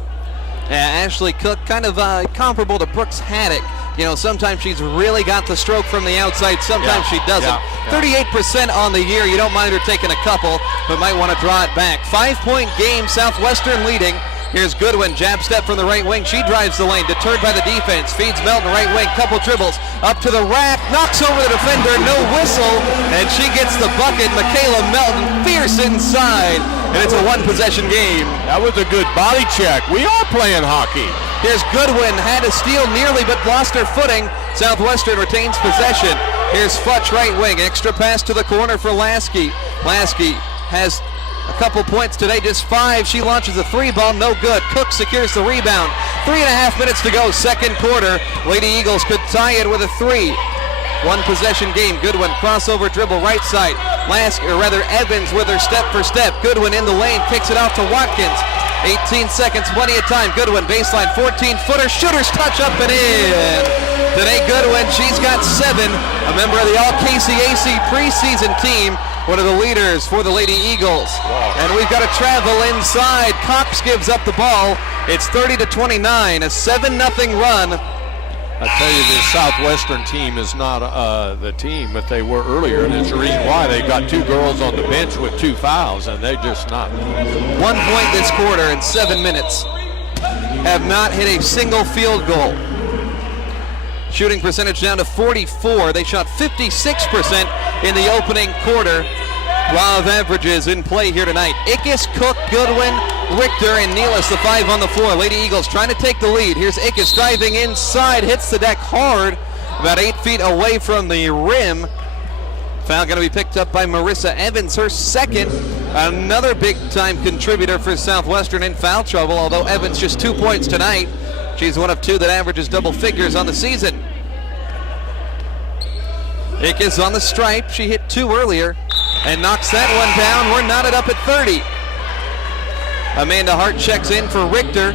Ashley Cook, kind of comparable to Brooks Haddock. You know, sometimes she's really got the stroke from the outside, sometimes she doesn't. 38% on the year. You don't mind her taking a couple, but might want to draw it back. 5-point game, Southwestern leading. Here's Goodwin, jab step from the right wing. She drives the lane, deterred by the defense. Feeds Melton right wing, couple dribbles. Up to the rack, knocks over the defender, no whistle, and she gets the bucket. Michaela Melton, fierce inside, and it's a 1-possession game. That was a good body check. We are playing hockey. Here's Goodwin, had a steal nearly, but lost her footing. Southwestern retains possession. Here's Futch, right wing, extra pass to the corner for Lasky. Lasky has a couple points today, just 5. She launches a 3-ball, no good. Cook secures the rebound. 3.5 minutes to go, second quarter. Lady Eagles could tie it with a 3. 1-possession game. Goodwin, crossover dribble, right side. Evans with her step for step. Goodwin in the lane, kicks it out to Watkins. 18 seconds, plenty of time. Goodwin, baseline, 14-footer, shooter's touch up and in. Today, Goodwin, she's got 7. A member of the All-KCAC preseason team. One of the leaders for the Lady Eagles. Wow. And we've got to travel inside. Cox gives up the ball. It's 30-29, a 7-0 run. I tell you, this Southwestern team is not the team that they were earlier, and it's the reason why they got 2 girls on the bench with 2 fouls, and they're just not. 1 point this quarter in 7 minutes. Have not hit a single field goal. Shooting percentage down to 44. They shot 56% in the opening quarter. Law of averages in play here tonight. Ickes, Cook, Goodwin, Richter, and Nealis, the 5 on the floor. Lady Eagles trying to take the lead. Here's Ickes driving inside, hits the deck hard, about 8 feet away from the rim. Foul going to be picked up by Marissa Evans, her second. Another big-time contributor for Southwestern in foul trouble, although Evans just 2 points tonight. She's one of 2 that averages double figures on the season. Ickes on the stripe. She hit 2 earlier and knocks that one down. We're knotted up at 30. Amanda Hart checks in for Richter.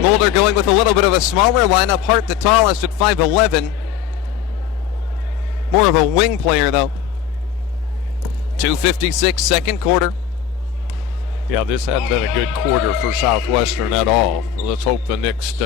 Mulder going with a little bit of a smaller lineup. Hart the tallest at 5'11". More of a wing player, though. 2:56, second quarter. Yeah, this hadn't been a good quarter for Southwestern at all. Let's hope the next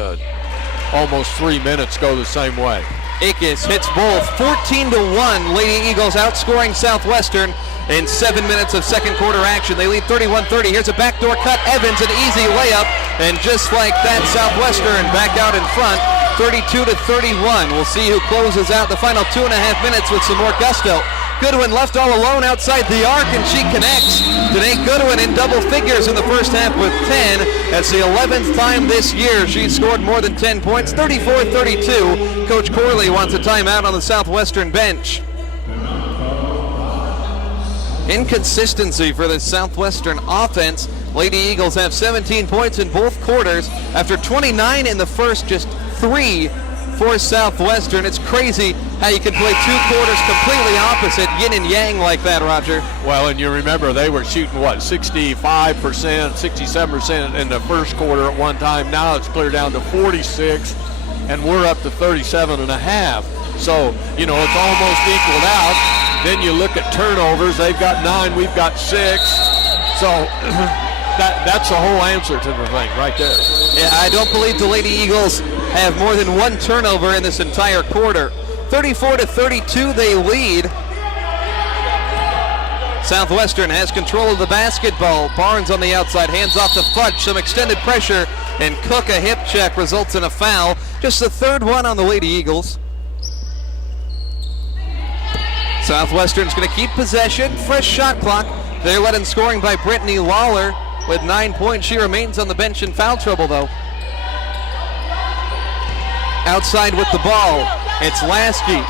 almost 3 minutes go the same way. Ickes hits both. 14-1. Lady Eagles outscoring Southwestern in 7 minutes of second quarter action. They lead 31-30. Here's a backdoor cut. Evans, an easy layup. And just like that, Southwestern back out in front, 32-31. We'll see who closes out the final 2.5 minutes with some more gusto. Goodwin left all alone outside the arc, and she connects. Today, Goodwin in double figures in the first half with 10. That's the 11th time this year she's scored more than 10 points. 34-32. Coach Corley wants a timeout on the Southwestern bench. Inconsistency for the Southwestern offense. Lady Eagles have 17 points in both quarters. After 29 in the first, just 3 for Southwestern. It's crazy how you can play 2 quarters completely opposite, yin and yang like that, Roger. Well, and you remember they were shooting, 65%, 67% in the first quarter at one time. Now it's clear down to 46, and we're up to 37.5. So, it's almost equaled out. Then you look at turnovers. They've got 9, we've got 6. So that's the whole answer to the thing right there. Yeah, I don't believe the Lady Eagles have more than 1 turnover in this entire quarter. 34-32, they lead. Southwestern has control of the basketball. Barnes on the outside, hands off to Futch. Some extended pressure, and Cook, a hip check, results in a foul. Just the 3rd one on the Lady Eagles. Southwestern's going to keep possession. Fresh shot clock. They're led in scoring by Brittany Lawler with 9 points. She remains on the bench in foul trouble, though. Outside with the ball, it's Lasky.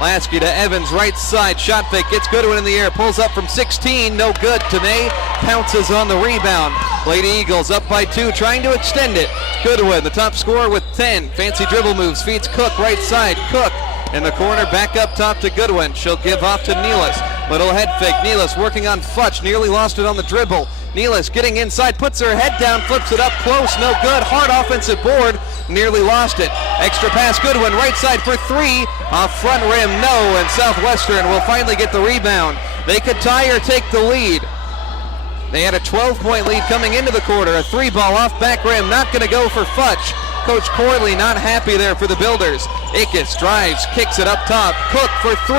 Lasky to Evans, right side, shot fake, gets Goodwin in the air, pulls up from 16, no good. Tanay pounces on the rebound. Lady Eagles up by 2, trying to extend it. Goodwin, the top scorer with 10. Fancy dribble moves, feeds Cook, right side. Cook in the corner, back up top to Goodwin. She'll give off to Nealis. Little head fake, Nealis working on Futch, nearly lost it on the dribble. Nealis getting inside, puts her head down, flips it up close, no good. Hard offensive board, nearly lost it. Extra pass, Goodwin, right side for 3. Off front rim, no, and Southwestern will finally get the rebound. They could tie or take the lead. They had a 12-point lead coming into the quarter. A 3-ball off back rim, not going to go for Futch. Coach Corley not happy there for the Builders. Ickes drives, kicks it up top. Cook for 3.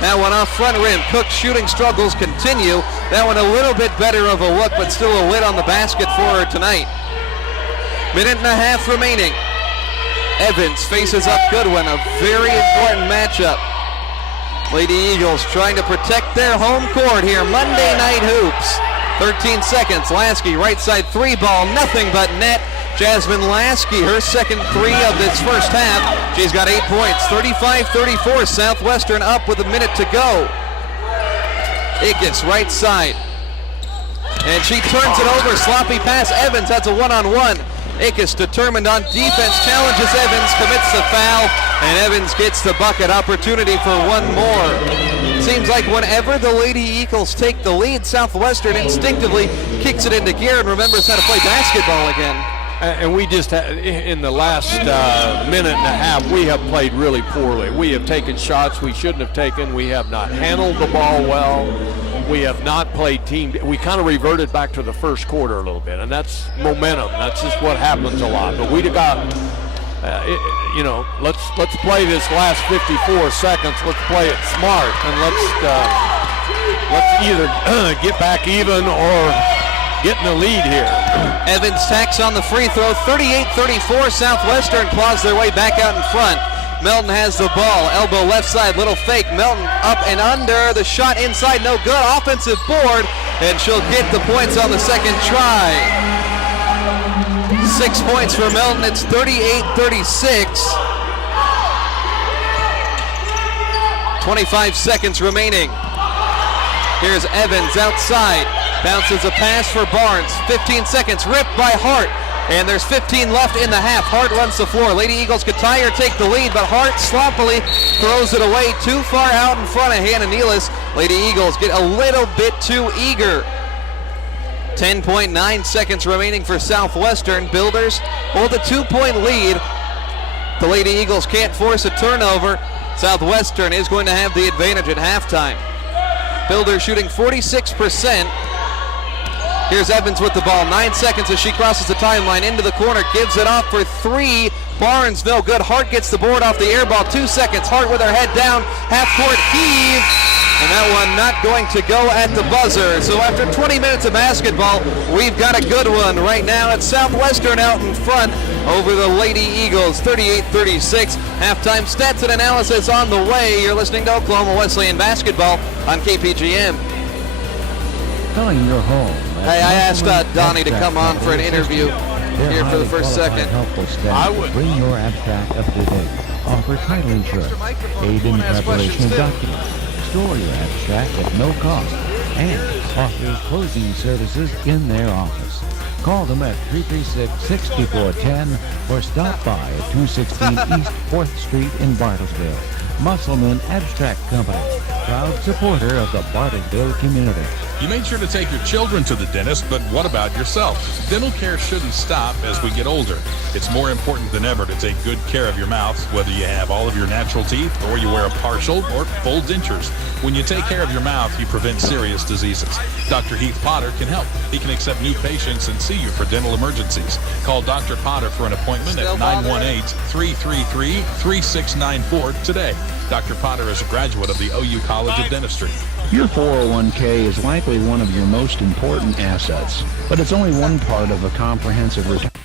That one off front rim. Cook's shooting struggles continue. That one a little bit better of a look, but still a lid on the basket for her tonight. 1.5 minutes remaining. Evans faces up Goodwin, a very important matchup. Lady Eagles trying to protect their home court here. Monday Night Hoops. 13 seconds. Lasky, right side 3-ball, nothing but net. Jasmine Lasky, her second 3 of this first half. She's got 8 points. 35-34, Southwestern up with a minute to go. Ickes, right side. And she turns it over, sloppy pass. Evans has a one-on-one. Ickes determined on defense, challenges Evans, commits the foul, and Evans gets the bucket. Opportunity for one more. Seems like whenever the Lady Eagles take the lead, Southwestern instinctively kicks it into gear and remembers how to play basketball again. And we just, in the last minute and a half, we have played really poorly. We have taken shots we shouldn't have taken. We have not handled the ball well. We have not played team. We kind of reverted back to the first quarter a little bit, and that's momentum. That's just what happens a lot. But we'd have got, let's play this last 54 seconds. Let's play it smart, and let's either get back even or get in the lead here. Evans tacks on the free throw. 38-34. Southwestern claws their way back out in front. Melton has the ball. Elbow left side, little fake. Melton up and under. The shot inside, no good. Offensive board, and she'll get the points on the second try. 6 points for Melton. It's 38-36. 25 seconds remaining. Here's Evans outside. Bounces a pass for Barnes. 15 seconds. Ripped by Hart. And there's 15 left in the half. Hart runs the floor. Lady Eagles could tie or take the lead, but Hart sloppily throws it away too far out in front of Hannah Nealis. Lady Eagles get a little bit too eager. 10.9 seconds remaining for Southwestern. Builders hold a 2-point lead. The Lady Eagles can't force a turnover. Southwestern is going to have the advantage at halftime. Builders shooting 46%. Here's Evans with the ball. 9 seconds as she crosses the timeline into the corner. Gives it off for three. Barnes no good. Hart gets the board off the air ball. 2 seconds. Hart with her head down. Half-court heave. And that one not going to go at the buzzer. So after 20 minutes of basketball, we've got a good one right now. It's Southwestern out in front over the Lady Eagles, 38-36. Halftime stats and analysis on the way. You're listening to Oklahoma Wesleyan basketball on KPGM. Selling your home. Hey, I asked Donnie to come on for an interview here for the first second. I would bring your abstract up to date. Offer title insurance, aid in preparation of documents, store your abstract at no cost, and offers closing services in their office. Call them at 336-6410 or stop by at 216 East 4th Street in Bartlesville. Musselman Abstract Company, proud supporter of the Bartlesville community. You made sure to take your children to the dentist, but what about yourself? Dental care shouldn't stop as we get older. It's more important than ever to take good care of your mouth, whether you have all of your natural teeth or you wear a partial or full dentures. When you take care of your mouth, you prevent serious diseases. Dr. Heath Potter can help. He can accept new patients and see you for dental emergencies. Call Dr. Potter for an appointment at 918-333-3694 today. Dr. Potter is a graduate of the OU College of Dentistry. Your 401k is likely one of your most important assets, but it's only one part of a comprehensive retirement.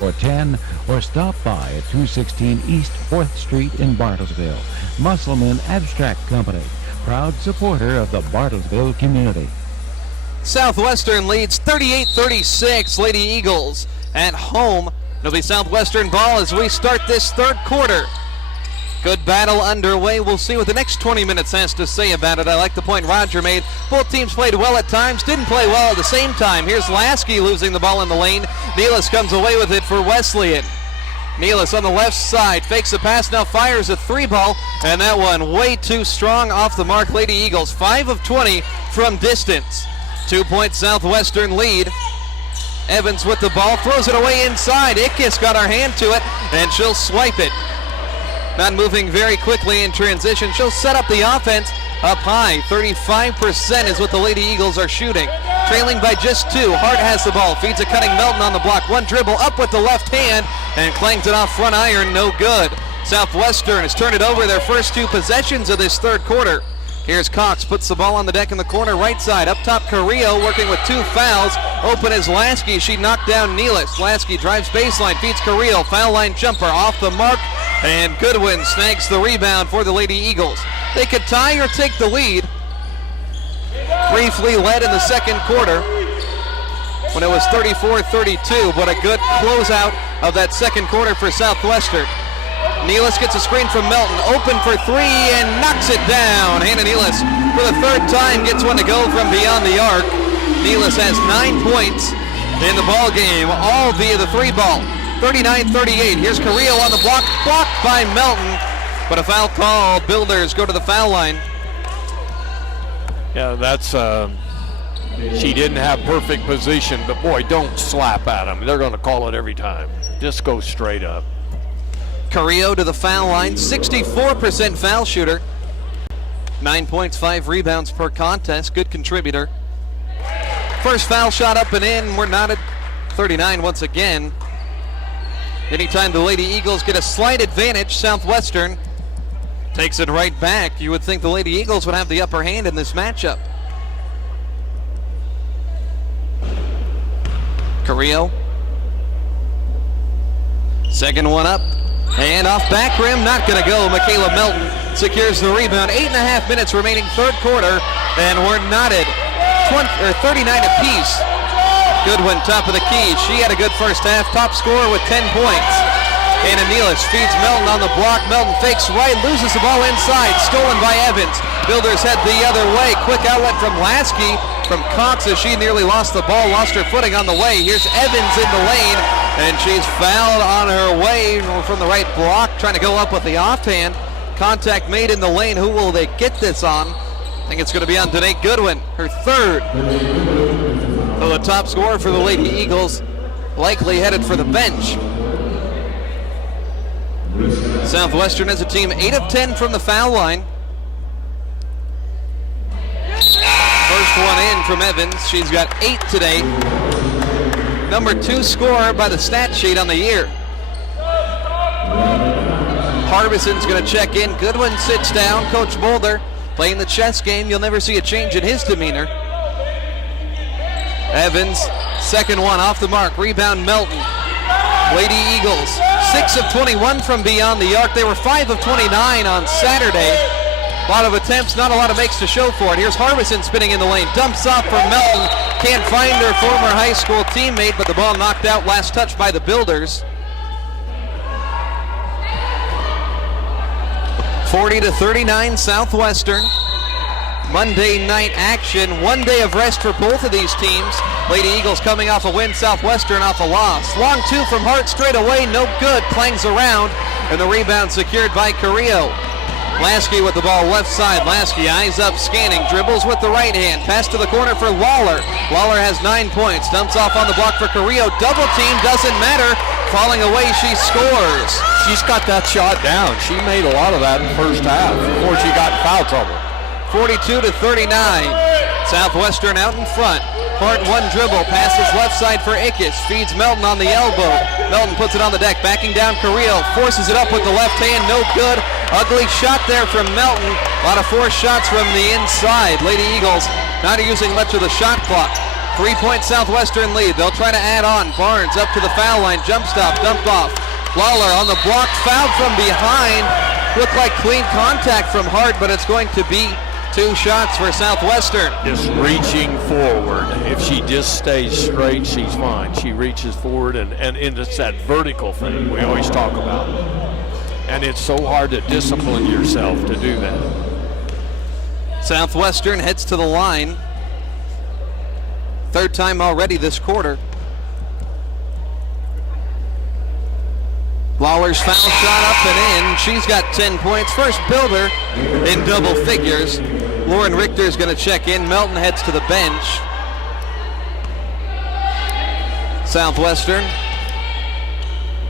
or 10, or stop by at 216 East 4th Street in Bartlesville. Musselman Abstract Company, proud supporter of the Bartlesville community. Southwestern leads 38-36. Lady Eagles at home. It'll be Southwestern ball as we start this third quarter. Good battle underway. We'll see what the next 20 minutes has to say about it. I like the point Roger made. Both teams played well at times, didn't play well at the same time. Here's Lasky losing the ball in the lane. Nealis comes away with it for Wesleyan. Nealis on the left side, fakes the pass, now fires a three ball, and that one way too strong off the mark. Lady Eagles 5 of 20 from distance. 2-point Southwestern lead. Evans with the ball, throws it away inside. Ickes got her hand to it, and she'll swipe it. Not moving very quickly in transition. She'll set up the offense up high. 35% is what the Lady Eagles are shooting. Trailing by just 2. Hart has the ball. Feeds a cutting Melton on the block. One dribble up with the left hand and clangs it off front iron. No good. Southwestern has turned it over their first 2 possessions of this third quarter. Here's Cox, puts the ball on the deck in the corner right side. Up top, Carrillo working with 2 fouls. Open is Lasky. She knocked down Nealis. Lasky drives baseline, feeds Carrillo. Foul line jumper off the mark. And Goodwin snags the rebound for the Lady Eagles. They could tie or take the lead. Briefly led in the second quarter when it was 34-32, but a good closeout of that second quarter for Southwestern. Nealis gets a screen from Melton, open for 3 and knocks it down. Hannah Nealis for the third time gets one to go from beyond the arc. Nealis has 9 points in the ball game, all via the 3-ball. 39-38. Here's Carrillo on the block, blocked by Melton, but a foul call. Builders go to the foul line. Yeah, that's she didn't have perfect position, but boy, don't slap at them. They're going to call it every time. Just go straight up. Carrillo to the foul line, 64% foul shooter. 9 points, 5 rebounds per contest. Good contributor. First foul shot up and in. We're not at 39 once again. Anytime the Lady Eagles get a slight advantage, Southwestern takes it right back. You would think the Lady Eagles would have the upper hand in this matchup. Carrillo. Second one up. And off back rim, not going to go. Michaela Melton secures the rebound. 8.5 minutes remaining, third quarter, and we're knotted 39 apiece. Goodwin, top of the key. She had a good first half. Top scorer with 10 points. Hannah Nealis feeds Melton on the block. Melton fakes right, loses the ball inside. Stolen by Evans. Builders head the other way. Quick outlet from Lasky. From Cox as she nearly lost the ball, lost her footing on the way. Here's Evans in the lane, and she's fouled on her way from the right block, trying to go up with the offhand. Contact made in the lane. Who will they get this on? I think it's going to be on Danae Goodwin, her third. So the top scorer for the Lady Eagles, likely headed for the bench. Southwestern as a team, 8 of 10 from the foul line. First one in from Evans. She's got 8 today. Number 2 scorer by the stat sheet on the year. Harbison's going to check in. Goodwin sits down. Coach Boulder playing the chess game. You'll never see a change in his demeanor. Evans, second one off the mark. Rebound Melton. Lady Eagles, 6 of 21 from beyond the arc. They were 5 of 29 on Saturday. A lot of attempts, not a lot of makes to show for it. Here's Harbison spinning in the lane. Dumps off from Melton. Can't find her former high school teammate, but the ball knocked out last touch by the Builders. 40-39 Southwestern. Monday night action. 1 day of rest for both of these teams. Lady Eagles coming off a win, Southwestern off a loss. Long 2 from Hart straight away, no good. Clangs around, and the rebound secured by Carrillo. Lasky with the ball left side. Lasky eyes up, scanning, dribbles with the right hand. Pass to the corner for Lawler. Lawler has 9 points. Dumps off on the block for Carrillo. Double team, doesn't matter. Falling away, she scores. She's got that shot down. She made a lot of that in the first half before she got in foul trouble. 42-39. Southwestern out in front. Hart one dribble, passes left side for Ickes, feeds Melton on the elbow. Melton puts it on the deck, backing down Carrillo, forces it up with the left hand, no good. Ugly shot there from Melton. A lot of forced shots from the inside. Lady Eagles not using much of the shot clock. 3-point Southwestern lead. They'll try to add on. Barnes up to the foul line. Jump stop, dumped off. Lawler on the block, fouled from behind. Looked like clean contact from Hart, but it's going to be 2 shots for Southwestern. Just reaching forward. If she just stays straight, she's fine. She reaches forward, and it's that vertical thing we always talk about. And it's so hard to discipline yourself to do that. Southwestern heads to the line. 3rd time already this quarter. Lawler's foul shot up and in. She's got 10 points. First builder in double figures. Lauren Richter's going to check in. Melton heads to the bench. Southwestern,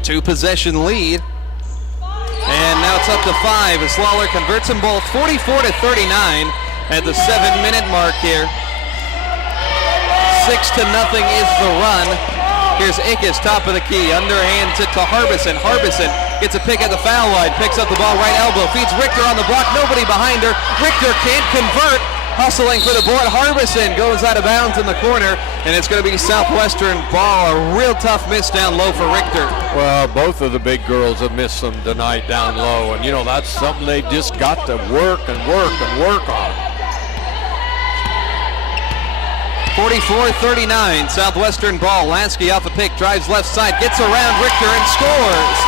2-possession lead. And now it's up to 5 as Lawler converts them both. 44-39 at the 7-minute mark here. 6-0 is the run. Here's Ickes, top of the key, underhands it to Harbison. Harbison gets a pick at the foul line, picks up the ball right elbow, feeds Richter on the block, nobody behind her. Richter can't convert, hustling for the board. Harbison goes out of bounds in the corner, and it's going to be Southwestern ball. A real tough miss down low for Richter. Well, both of the big girls have missed them tonight down low, and that's something they've just got to work and work and work on. 44-39, Southwestern ball. Lasky off a pick, drives left side, gets around Richter and scores.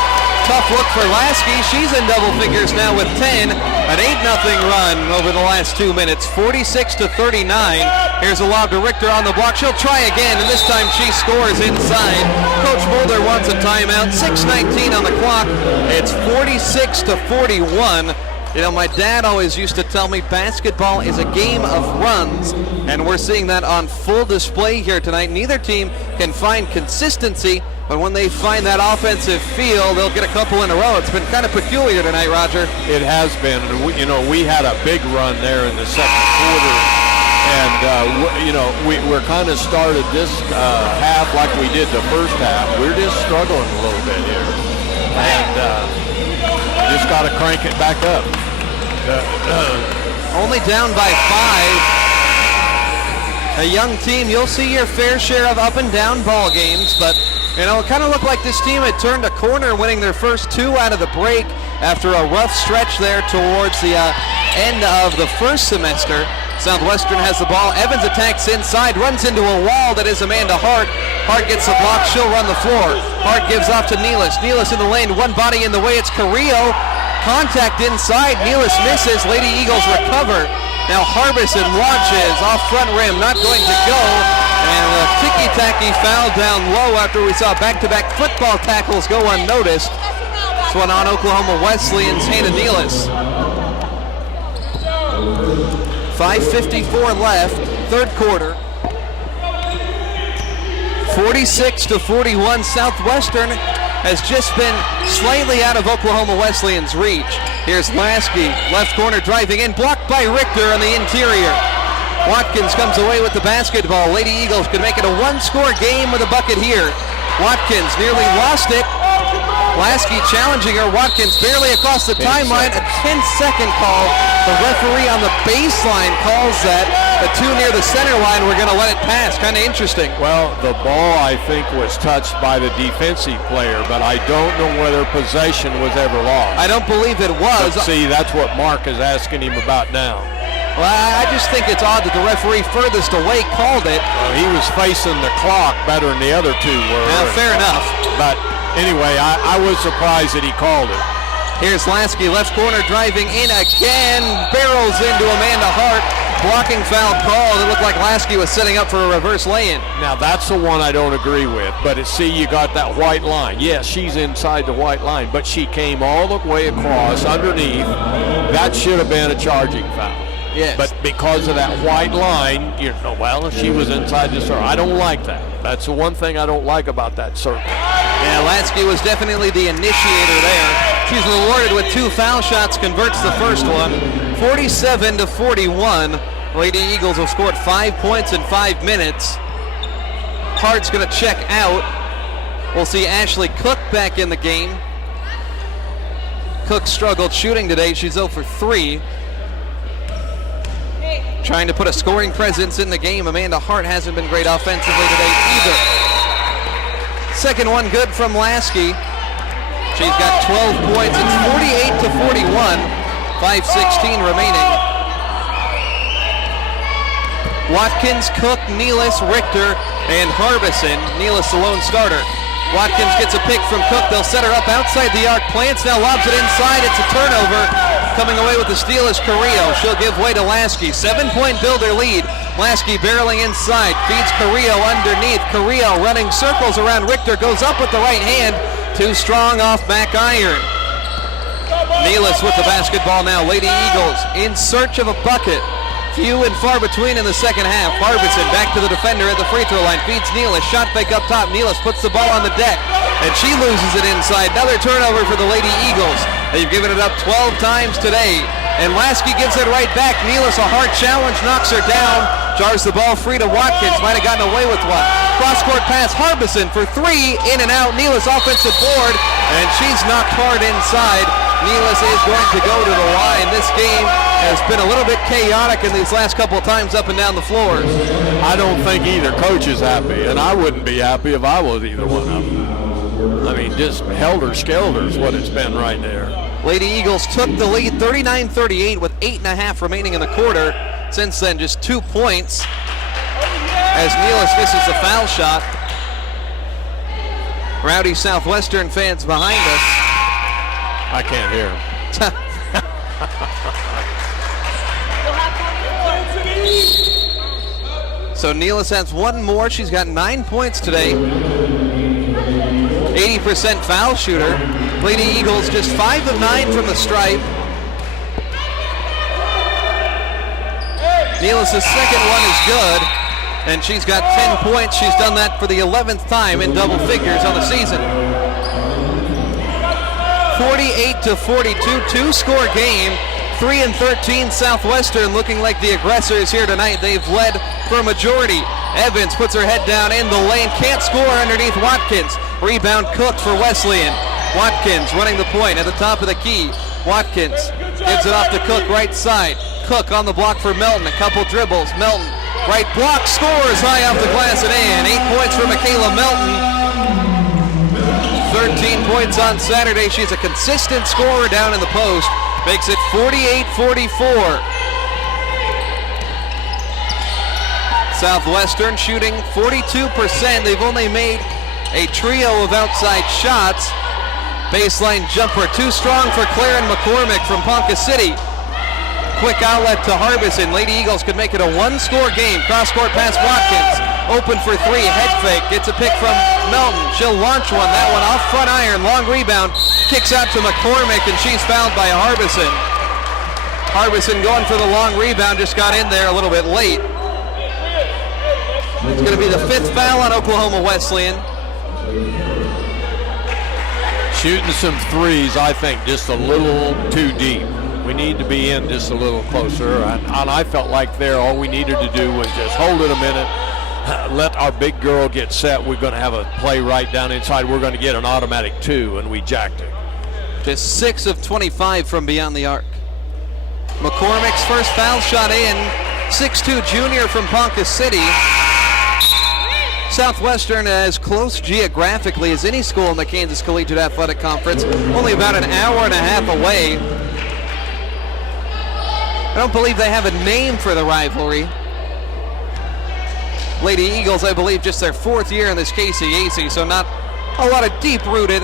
Tough look for Lasky. She's in double figures now with 10. An 8-0 run over the last 2 minutes. 46-39. Here's a lob to Richter on the block. She'll try again, and this time she scores inside. Coach Mulder wants a timeout. 6:19 on the clock. It's 46-41. My dad always used to tell me basketball is a game of runs, and we're seeing that on full display here tonight. Neither team can find consistency, but when they find that offensive feel, they'll get a couple in a row. It's been kind of peculiar tonight, Roger. It has been. We had a big run there in the second quarter, and we're kind of started this half like we did the first half. We're just struggling a little bit here, and just got to crank it back up. Only down by 5. A young team, you'll see your fair share of up and down ball games, but it kind of looked like this team had turned a corner, winning their first 2 out of the break after a rough stretch there towards the end of the first semester. Southwestern has the ball. Evans attacks inside, runs into a wall that is Amanda Hart. Hart gets the block. She'll run the floor. Hart gives off to Nealis. Nealis in the lane. One body in the way. It's Carrillo. Contact inside. Nealis misses. Lady Eagles recover. Now Harbison launches off front rim. Not going to go. And a ticky-tacky foul down low after we saw back-to-back football tackles go unnoticed. This one on Oklahoma Wesleyan's Hannah Nealis. 5:54 left, 3rd quarter. 46-41. Southwestern has just been slightly out of Oklahoma Wesleyan's reach. Here's Lasky, left corner driving in, blocked by Richter on the interior. Watkins comes away with the basketball. Lady Eagles could make it a 1-score game with a bucket here. Watkins nearly lost it. Lasky challenging her. Watkins barely across the timeline. A 10-second call. The referee on the baseline calls that. The 2 near the center line, we're going to let it pass. Kind of interesting. Well, the ball, I think, was touched by the defensive player, but I don't know whether possession was ever lost. I don't believe it was. But see, that's what Mark is asking him about now. Well, I just think it's odd that the referee furthest away called it. He was facing the clock better than the other 2 were. Now, fair enough. But anyway, I was surprised that he called it. Here's Lasky, left corner, driving in again. Barrels into Amanda Hart. Blocking foul called. It looked like Lasky was setting up for a reverse lay-in. Now, that's the one I don't agree with. But see, you got that white line. Yes, she's inside the white line, but she came all the way across underneath. That should have been a charging foul. Yes. But because of that white line, she was inside the circle. I don't like that. That's the one thing I don't like about that circle. Yeah, Lasky was definitely the initiator there. She's rewarded with 2 foul shots, converts the first one. 47-41. Lady Eagles have scored 5 points in 5 minutes. Hart's going to check out. We'll see Ashley Cook back in the game. Cook struggled shooting today. She's 0 for 3. trying to put a scoring presence in the game. Amanda Hart hasn't been great offensively today either. Second one good from Lasky. She's got 12 points. It's 48-41. 5:16 remaining. Watkins, Cook, Nealis, Richter, and Harbison. Nealis the lone starter. Watkins gets a pick from Cook. They'll set her up outside the arc. Plants now lobs it inside. It's a turnover. Coming away with the steal is Carrillo. She'll give way to Lasky. 7-point builder lead. Lasky barreling inside. Feeds Carrillo underneath. Carrillo running circles around Richter. Goes up with the right hand. Too strong off back iron. Nealis with the basketball now. Lady Eagles in search of a bucket. Few and far between in the second half. Harbison back to the defender at the free throw line. Feeds Nealis. Shot fake up top. Nealis puts the ball on the deck. And she loses it inside. Another turnover for the Lady Eagles. They've given it up 12 times today. And Lasky gives it right back. Nealis, a hard challenge, knocks her down. Jars the ball free to Watkins. Might have gotten away with one. Cross-court pass. Harbison for three. In and out. Nealis offensive board. And she's knocked hard inside. Nealis is going to go to the line. This game has been a little bit chaotic in these last couple of times up and down the floors. I don't think either coach is happy, and I wouldn't be happy if I was either one of them. I mean, just helter-skelter is what it's been right there. Lady Eagles took the lead 39-38 with 8.5 remaining in the quarter. Since then, just 2 points as Nealis misses the foul shot. Rowdy Southwestern fans behind us. I can't hear. So Nealis has one more. She's got 9 points today. 80% foul shooter. Lady Eagles just 5 of 9 from the stripe. Nealis' second one is good, and she's got 10 points. She's done that for the 11th time in double figures on the season. 48-42, two-score game. 3-13 Southwestern looking like the aggressors here tonight. They've led for a majority. Evans puts her head down in the lane. Can't score underneath Watkins. Rebound Cook for Wesleyan. Watkins running the point at the top of the key. Watkins gives it off to Cook right side. Cook on the block for Melton. A couple dribbles. Melton right block, scores high off the glass and in. 8 points for Michaela Melton. 13 points on Saturday. She's a consistent scorer down in the post. Makes it 48-44. Southwestern shooting 42%. They've only made a trio of outside shots. Baseline jumper too strong for Claren McCormick from Ponca City. Quick outlet to Harbison. Lady Eagles could make it a one-score game. Cross-court pass Watkins. Open for three. Head fake. Gets a pick from Melton. She'll launch one. That one off front iron. Long rebound. Kicks out to McCormick, and she's fouled by Harbison. Harbison going for the long rebound. Just got in there a little bit late. It's going to be the 5th foul on Oklahoma Wesleyan. Shooting some threes, I think, just a little too deep. We need to be in just a little closer. And I felt like there all we needed to do was just hold it a minute, let our big girl get set. We're going to have a play right down inside. We're going to get an automatic 2, and we jacked it. Just 6 of 25 from beyond the arc. McCormick's first foul shot in. 6'2 junior from Ponca City. Southwestern as close geographically as any school in the Kansas Collegiate Athletic Conference. Only about an hour and a half away. I don't believe they have a name for the rivalry. Lady Eagles, I believe, just their 4th year in this KCAC, so not a lot of deep-rooted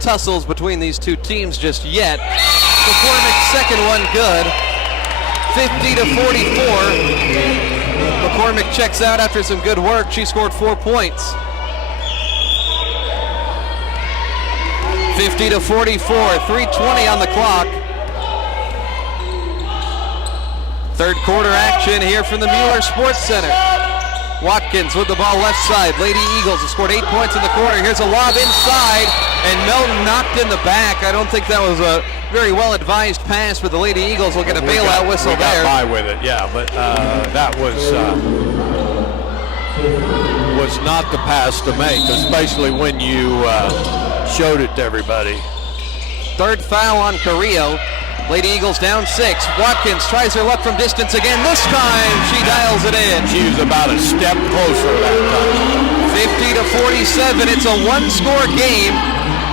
tussles between these two teams just yet. McCormick's second one good. 50-44. McCormick checks out after some good work. She scored 4 points. 50-44, 3:20 on the clock. Third quarter action here from the Mueller Sports Center. Watkins with the ball left side. Lady Eagles have scored 8 points in the quarter. Here's a lob inside, and Melton knocked in the back. I don't think that was a very well-advised pass, but the Lady Eagles will get a bailout whistle there. We got by with it, yeah, but that was not the pass to make, especially when you showed it to everybody. Third foul on Carrillo. Lady Eagles down 6. Watkins tries her luck from distance again. This time she dials it in. She was about a step closer that time. 50-47. It's a one-score game.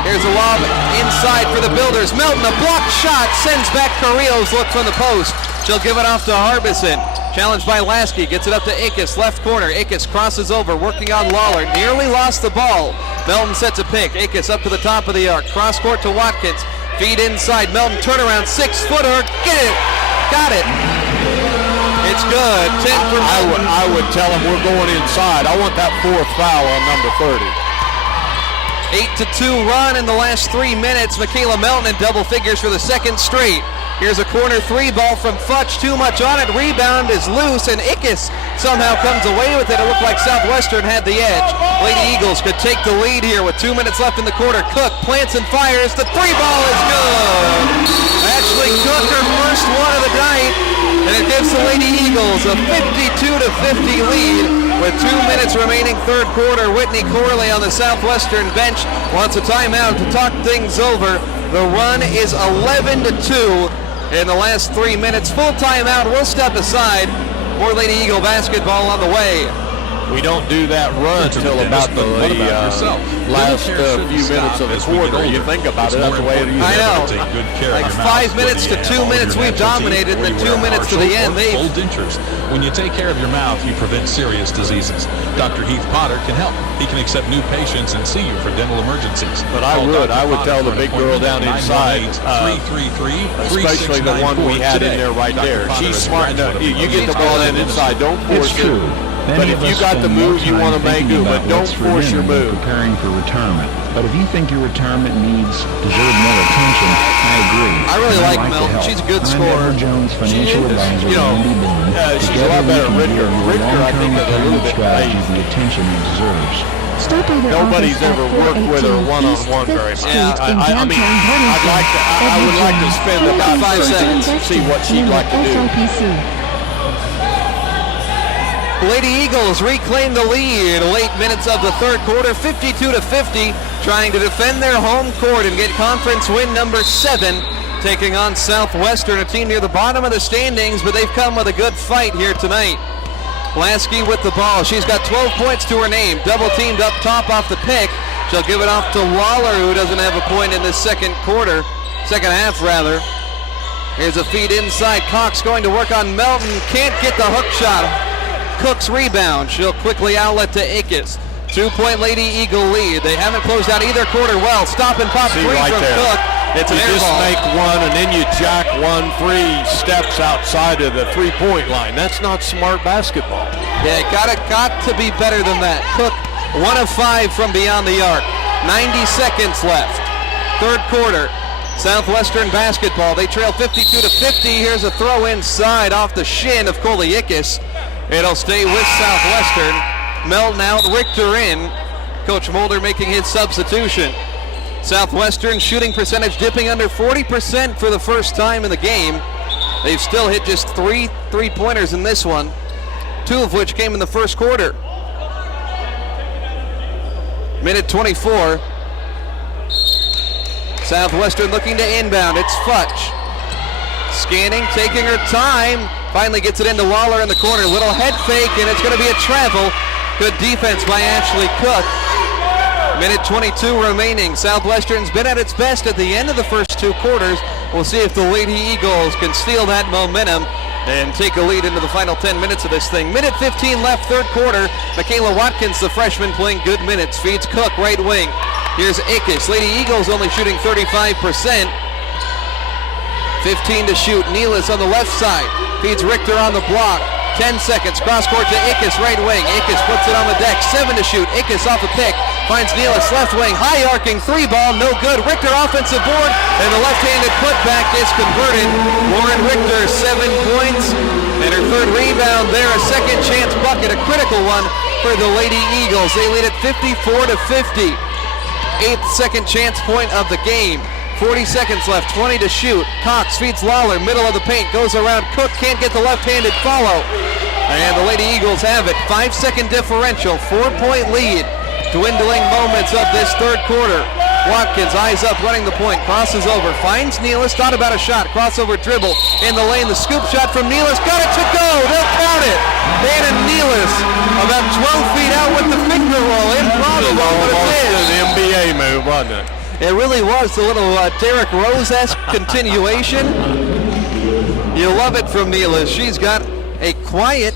Here's a lob inside for the Builders. Melton, a blocked shot, sends back Carrillo's look from the post. She'll give it off to Harbison. Challenged by Lasky, gets it up to Ickes, left corner. Ickes crosses over, working on Lawler. Nearly lost the ball. Melton sets a pick. Ickes up to the top of the arc. Cross court to Watkins. Feed inside. Melton turnaround, 6-footer. Get it. Got it. It's good. 10 for Melton. I would tell him we're going inside. I want that 4th foul on number 30. 8-2 run in the last 3 minutes. Michaela Melton in double figures for the second straight. Here's a corner 3 ball from Futch. Too much on it. Rebound is loose, and Ickes somehow comes away with it. It looked like Southwestern had the edge. Lady Eagles could take the lead here with 2 minutes left in the quarter. Cook plants and fires. The 3 ball is good. Ashley Cook, her first one of the night, and it gives the Lady Eagles a 52-50 lead with 2 minutes remaining third quarter. Whitney Corley on the Southwestern bench wants a timeout to talk things over. The run is 11-2 in the last 3 minutes. Full timeout. We'll step aside. More Lady Eagle basketball on the way. We don't do that run until about the last few minutes of the quarter. You think about it, that's the way it usually is. I know. Like 5 minutes to 2 minutes, we've dominated, and then 2 minutes to the end. Cold dentures. When you take care of your mouth, you prevent serious diseases. Dr. Heath Potter can help. He can accept new patients and see you for dental emergencies. But I would tell the big girl down inside, especially the one we had in there right there. She's smart enough. You get the ball down inside, don't force it. But if you got the move you want to make, do, but don't force your move. Preparing for retirement. But if you think your retirement needs deserve more attention, I agree. I really like Melton. She's a good scorer. Jones, financial advisor, she's a lot better than Richter. Richter, I think, is a little bit late. The attention he deserves. Nobody's ever worked with her one-on-one very much. I mean, I would like to spend about 5 seconds to see what she'd like to do. Lady Eagles reclaim the lead. Late minutes of the third quarter, 52-50, trying to defend their home court and get conference win number 7, taking on Southwestern, a team near the bottom of the standings, but they've come with a good fight here tonight. Lasky with the ball. She's got 12 points to her name. Double teamed up top off the pick. She'll give it off to Lawler, who doesn't have a point in this second half rather. Here's a feed inside. Cox going to work on Melton. Can't get the hook shot. Cook's rebound. She'll quickly outlet to Ickes. 2-point Lady Eagle lead. They haven't closed out either quarter well. Stop and pop three right from there. Cook. It's an air just ball. Make one and then you jack 1 3 steps outside of the 3-point line. That's not smart basketball. Yeah, got to be better than that. Cook 1 of 5 from beyond the arc. 90 seconds left. Third quarter. Southwestern basketball. They trail 52-50. Here's a throw inside off the shin of Coley Ickes. It'll stay with Southwestern. Melton out, Richter in. Coach Mulder making his substitution. Southwestern shooting percentage dipping under 40% for the first time in the game. They've still hit just 3 3-pointers in this one, 2 of which came in the first quarter. Minute 24. Southwestern looking to inbound. It's Futch. Scanning, taking her time. Finally gets it into Lawler in the corner. Little head fake, and it's going to be a travel. Good defense by Ashley Cook. Minute 22 remaining. Southwestern's been at its best at the end of the first 2 quarters. We'll see if the Lady Eagles can steal that momentum and take a lead into the final 10 minutes of this thing. Minute 15 left, third quarter. Michaela Watkins, the freshman, playing good minutes. Feeds Cook, right wing. Here's Ickes. Lady Eagles only shooting 35%. 15 to shoot. Nealis on the left side. Feeds Richter on the block. 10 seconds. Cross court to Ickes, right wing. Ickes puts it on the deck. 7 to shoot. Ickes off a pick. Finds Nealis, left wing. High arcing 3 ball. No good. Richter offensive board. And the left-handed putback is converted. Lauren Richter, 7 points. And her third rebound there. A second chance bucket. A critical one for the Lady Eagles. They lead at 54-50. 8th second chance point of the game. 40 seconds left, 20 to shoot. Cox feeds Lawler, middle of the paint, goes around. Cook can't get the left-handed follow. And the Lady Eagles have it. 5-second differential, 4-point lead. Dwindling moments of this third quarter. Watkins, eyes up, running the point, crosses over, finds Nealis, thought about a shot, crossover dribble in the lane, the scoop shot from Nealis, got it to go, they'll count it. Dana Nealis about 12 feet out with the finger roll, improbable, but it is. An NBA move, wasn't it? It really was the little Derrick Rose-esque continuation. You love it from Nealis. She's got a quiet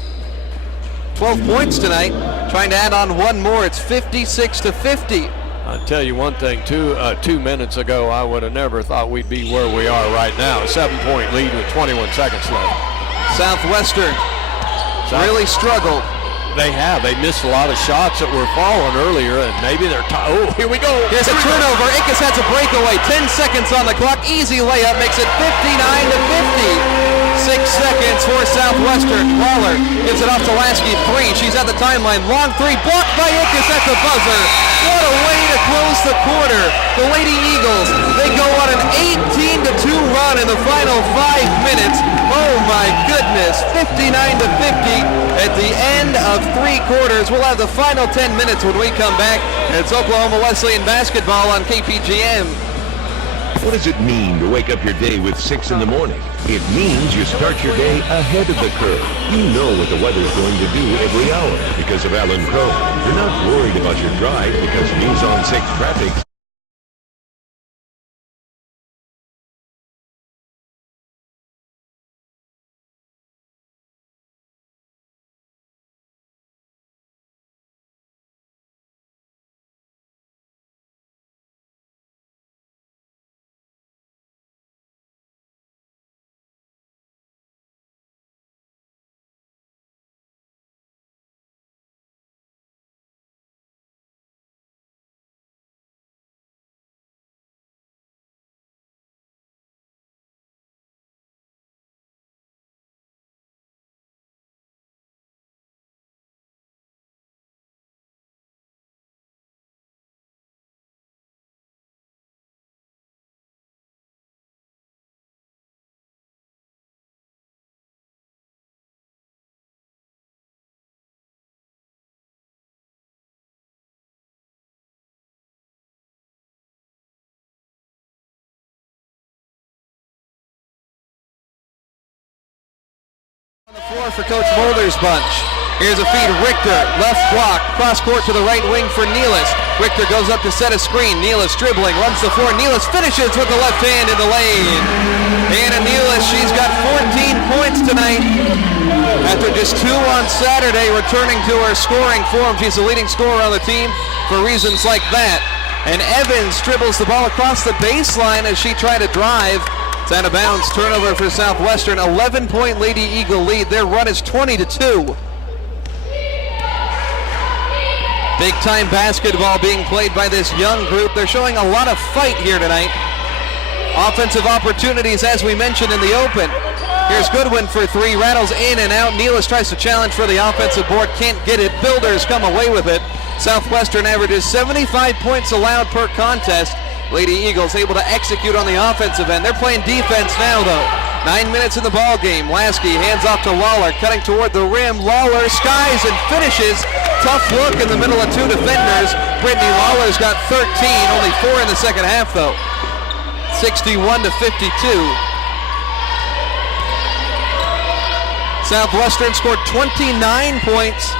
12 points tonight, trying to add on one more. It's 56-50. I'll tell you one thing, 2 minutes ago, I would have never thought we'd be where we are right now. A 7-point lead with 21 seconds left. Southwestern really struggled. They have. They missed a lot of shots that were falling earlier, and maybe they're oh, here we go. Here's a turnover. Ickes has a breakaway. 10 seconds on the clock. Easy layup makes it 59-50. 6 seconds for Southwestern. Waller gives it off to Lasky. 3. She's at the timeline. Long 3. Blocked by Ickes at the buzzer. What a way to close the quarter. The Lady Eagles, they go on an 18-2 run in the final 5 minutes. Oh my goodness. 59-50 at the end of 3 quarters. We'll have the final 10 minutes when we come back. It's Oklahoma Wesleyan basketball on KPGM. What does it mean to wake up your day with 6 in the morning? It means you start your day ahead of the curve. You know what the weather's going to do every hour because of Alan Crow. You're not worried about your drive because News on 6 traffic. On the floor for Coach Mulder's bunch. Here's a feed, Richter, left block, cross court to the right wing for Nealis. Richter goes up to set a screen. Nealis dribbling, runs the floor. Nealis finishes with the left hand in the lane. Anna Nealis, she's got 14 points tonight. After just 2 on Saturday, returning to her scoring form. She's the leading scorer on the team for reasons like that. And Evans dribbles the ball across the baseline as she tried to drive. It's out of bounds, turnover for Southwestern. 11-point Lady Eagle lead. Their run is 20-2. Big-time basketball being played by this young group. They're showing a lot of fight here tonight. Offensive opportunities, as we mentioned in the open. Here's Goodwin for 3, rattles in and out. Nealis tries to challenge for the offensive board, can't get it. Builders come away with it. Southwestern averages 75 points allowed per contest. Lady Eagles able to execute on the offensive end. They're playing defense now, though. 9 minutes in the ball game. Lasky hands off to Lawler, cutting toward the rim. Lawler skies and finishes. Tough look in the middle of 2 defenders. Brittany Lawler's got 13, only 4 in the second half, though. 61-52. Southwestern scored 29 points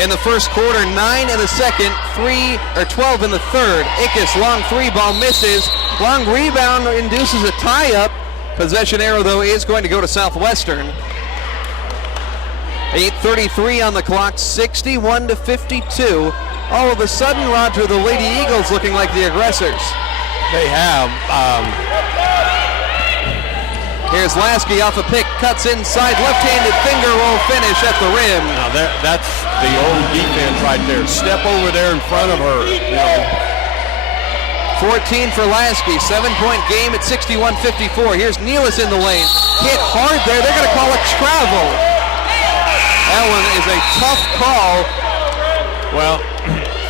in the first quarter, 9 in the second, 12 in the third. Ickes, long 3 ball misses. Long rebound induces a tie-up. Possession arrow, though, is going to go to Southwestern. 8:33 on the clock, 61-52. All of a sudden, Roger, the Lady Eagles looking like the aggressors. They have. Here's Lasky off a pick, cuts inside, left-handed finger roll finish at the rim. Now that's the old defense right there. Step over there in front of her. 14 for Lasky, 7-point game at 61-54. Here's Nealis in the lane. Hit hard there. They're going to call it travel. That one is a tough call. Well,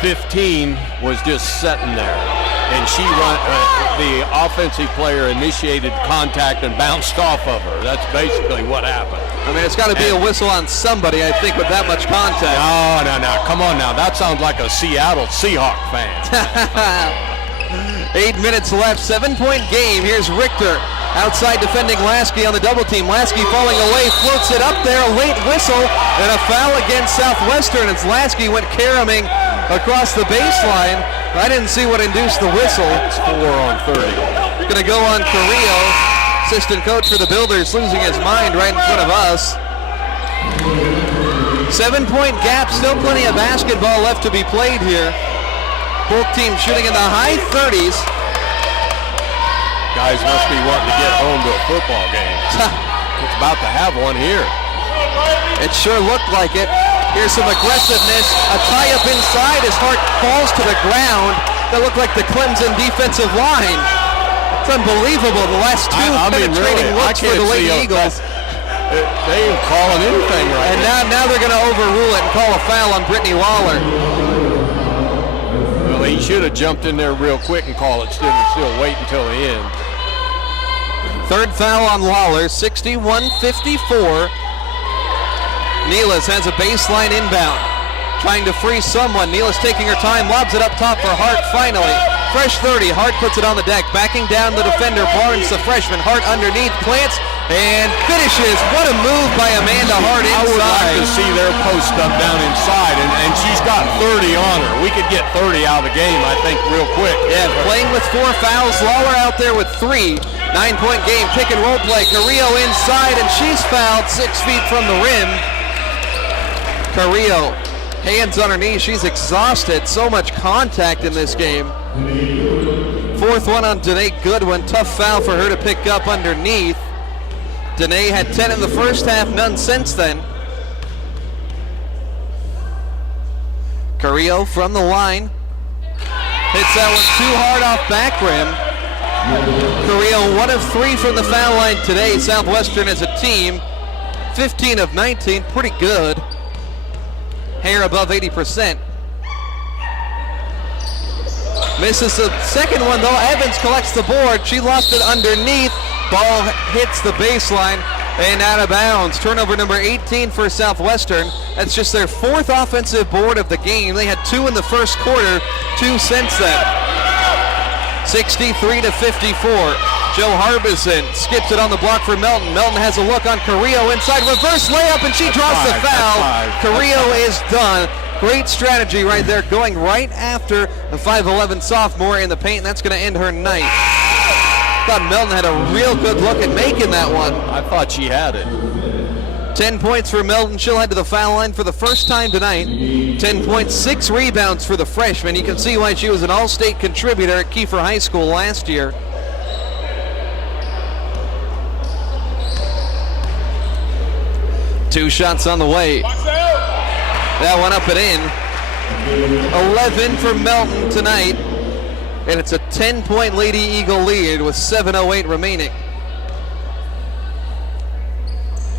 15 was just sitting there. And she the offensive player initiated contact and bounced off of her. That's basically what happened. I mean, it's got to be a whistle on somebody, I think, with that much contact. No. Come on now. That sounds like a Seattle Seahawk fan. 8 minutes left, 7-point game. Here's Richter outside defending Lasky on the double team. Lasky falling away, floats it up there, a late whistle, and a foul against Southwestern as Lasky went caroming across the baseline. I didn't see what induced the whistle. It's 4 on 30. Going to go on Carrillo, assistant coach for the Builders, losing his mind right in front of us. 7-point gap, still plenty of basketball left to be played here. Both teams shooting in the high 30s. Guys must be wanting to get home to a football game. It's about to have one here. It sure looked like it. Here's some aggressiveness. A tie up inside as Hart falls to the ground. That looked like the Clemson defensive line. It's unbelievable. The last two penetrating looks for the Lady Eagles. They ain't calling anything right and now they're going to overrule it and call a foul on Brittany Lawler. Well, he should have jumped in there real quick and called it instead of still wait until the end. Third foul on Lawler, 61-54. Neelas has a baseline inbound. Trying to free someone. Neelas taking her time, lobs it up top for Hart finally. Fresh 30, Hart puts it on the deck. Backing down the defender, Barnes, the freshman. Hart underneath, plants, and finishes. What a move by Amanda Hart inside. I would like to see their post up down inside, and she's got 30 on her. We could get 30 out of the game, I think, real quick. Yeah, playing with 4 fouls. Lawler out there with 3. 9-point game, pick and roll play. Carrillo inside, and she's fouled 6 feet from the rim. Carrillo, hands on her knees. She's exhausted. So much contact in this game. Fourth one on Danae Goodwin. Tough foul for her to pick up underneath. Danae had 10 in the first half, none since then. Carrillo from the line. Hits that one too hard off back rim. Carrillo 1 of 3 from the foul line today. Southwestern as a team, 15 of 19, pretty good. Hair above 80%. Misses the second one though. Evans collects the board. She lost it underneath. Ball hits the baseline and out of bounds. Turnover number 18 for Southwestern. That's just their 4th offensive board of the game. They had 2 in the first quarter, 2 since then. 63-54. Joe Harbison skips it on the block for Melton. Melton has a look on Carrillo inside. Reverse layup, and she draws the foul. Carrillo is done. Great strategy right there, going right after the 5'11 sophomore in the paint, and that's going to end her night. Thought Melton had a real good look at making that one. I thought she had it. 10 points for Melton. She'll head to the foul line for the first time tonight. 10 points, 6 rebounds for the freshman. You can see why she was an all-state contributor at Kiefer High School last year. Two shots on the way. That one up and in. 11 for Melton tonight. And it's a 10-point Lady Eagle lead with 7:08 remaining.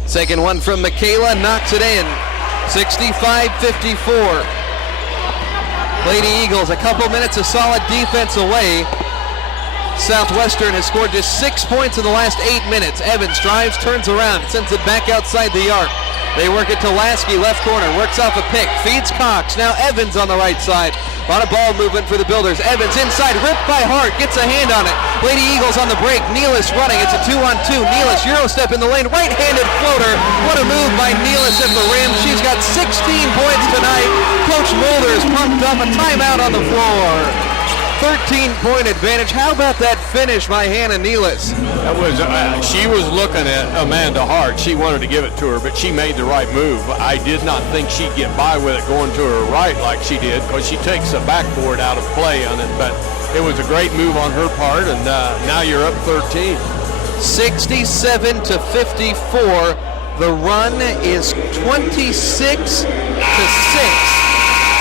Second one from Michaela, knocks it in. 65-54. Lady Eagles a couple minutes of solid defense away. Southwestern has scored just 6 points in the last 8 minutes. Evans drives, turns around, sends it back outside the arc. They work it to Lasky, left corner, works off a pick, feeds Cox. Now Evans on the right side. A lot of ball movement for the Builders. Evans inside, ripped by Hart, gets a hand on it. Lady Eagles on the break, Neelas running. It's a 2-on-2. Neelas, Euro step in the lane, right-handed floater. What a move by Neelas at the rim. She's got 16 points tonight. Coach Mulder is pumped up, a timeout on the floor. 13-point advantage. How about that finish by Hannah Neelas? That was she was looking at Amanda Hart. She wanted to give it to her, but she made the right move. I did not think she'd get by with it going to her right like she did, because she takes the backboard out of play on it. But it was a great move on her part, and now you're up 13. 67-54. The run is 26-6.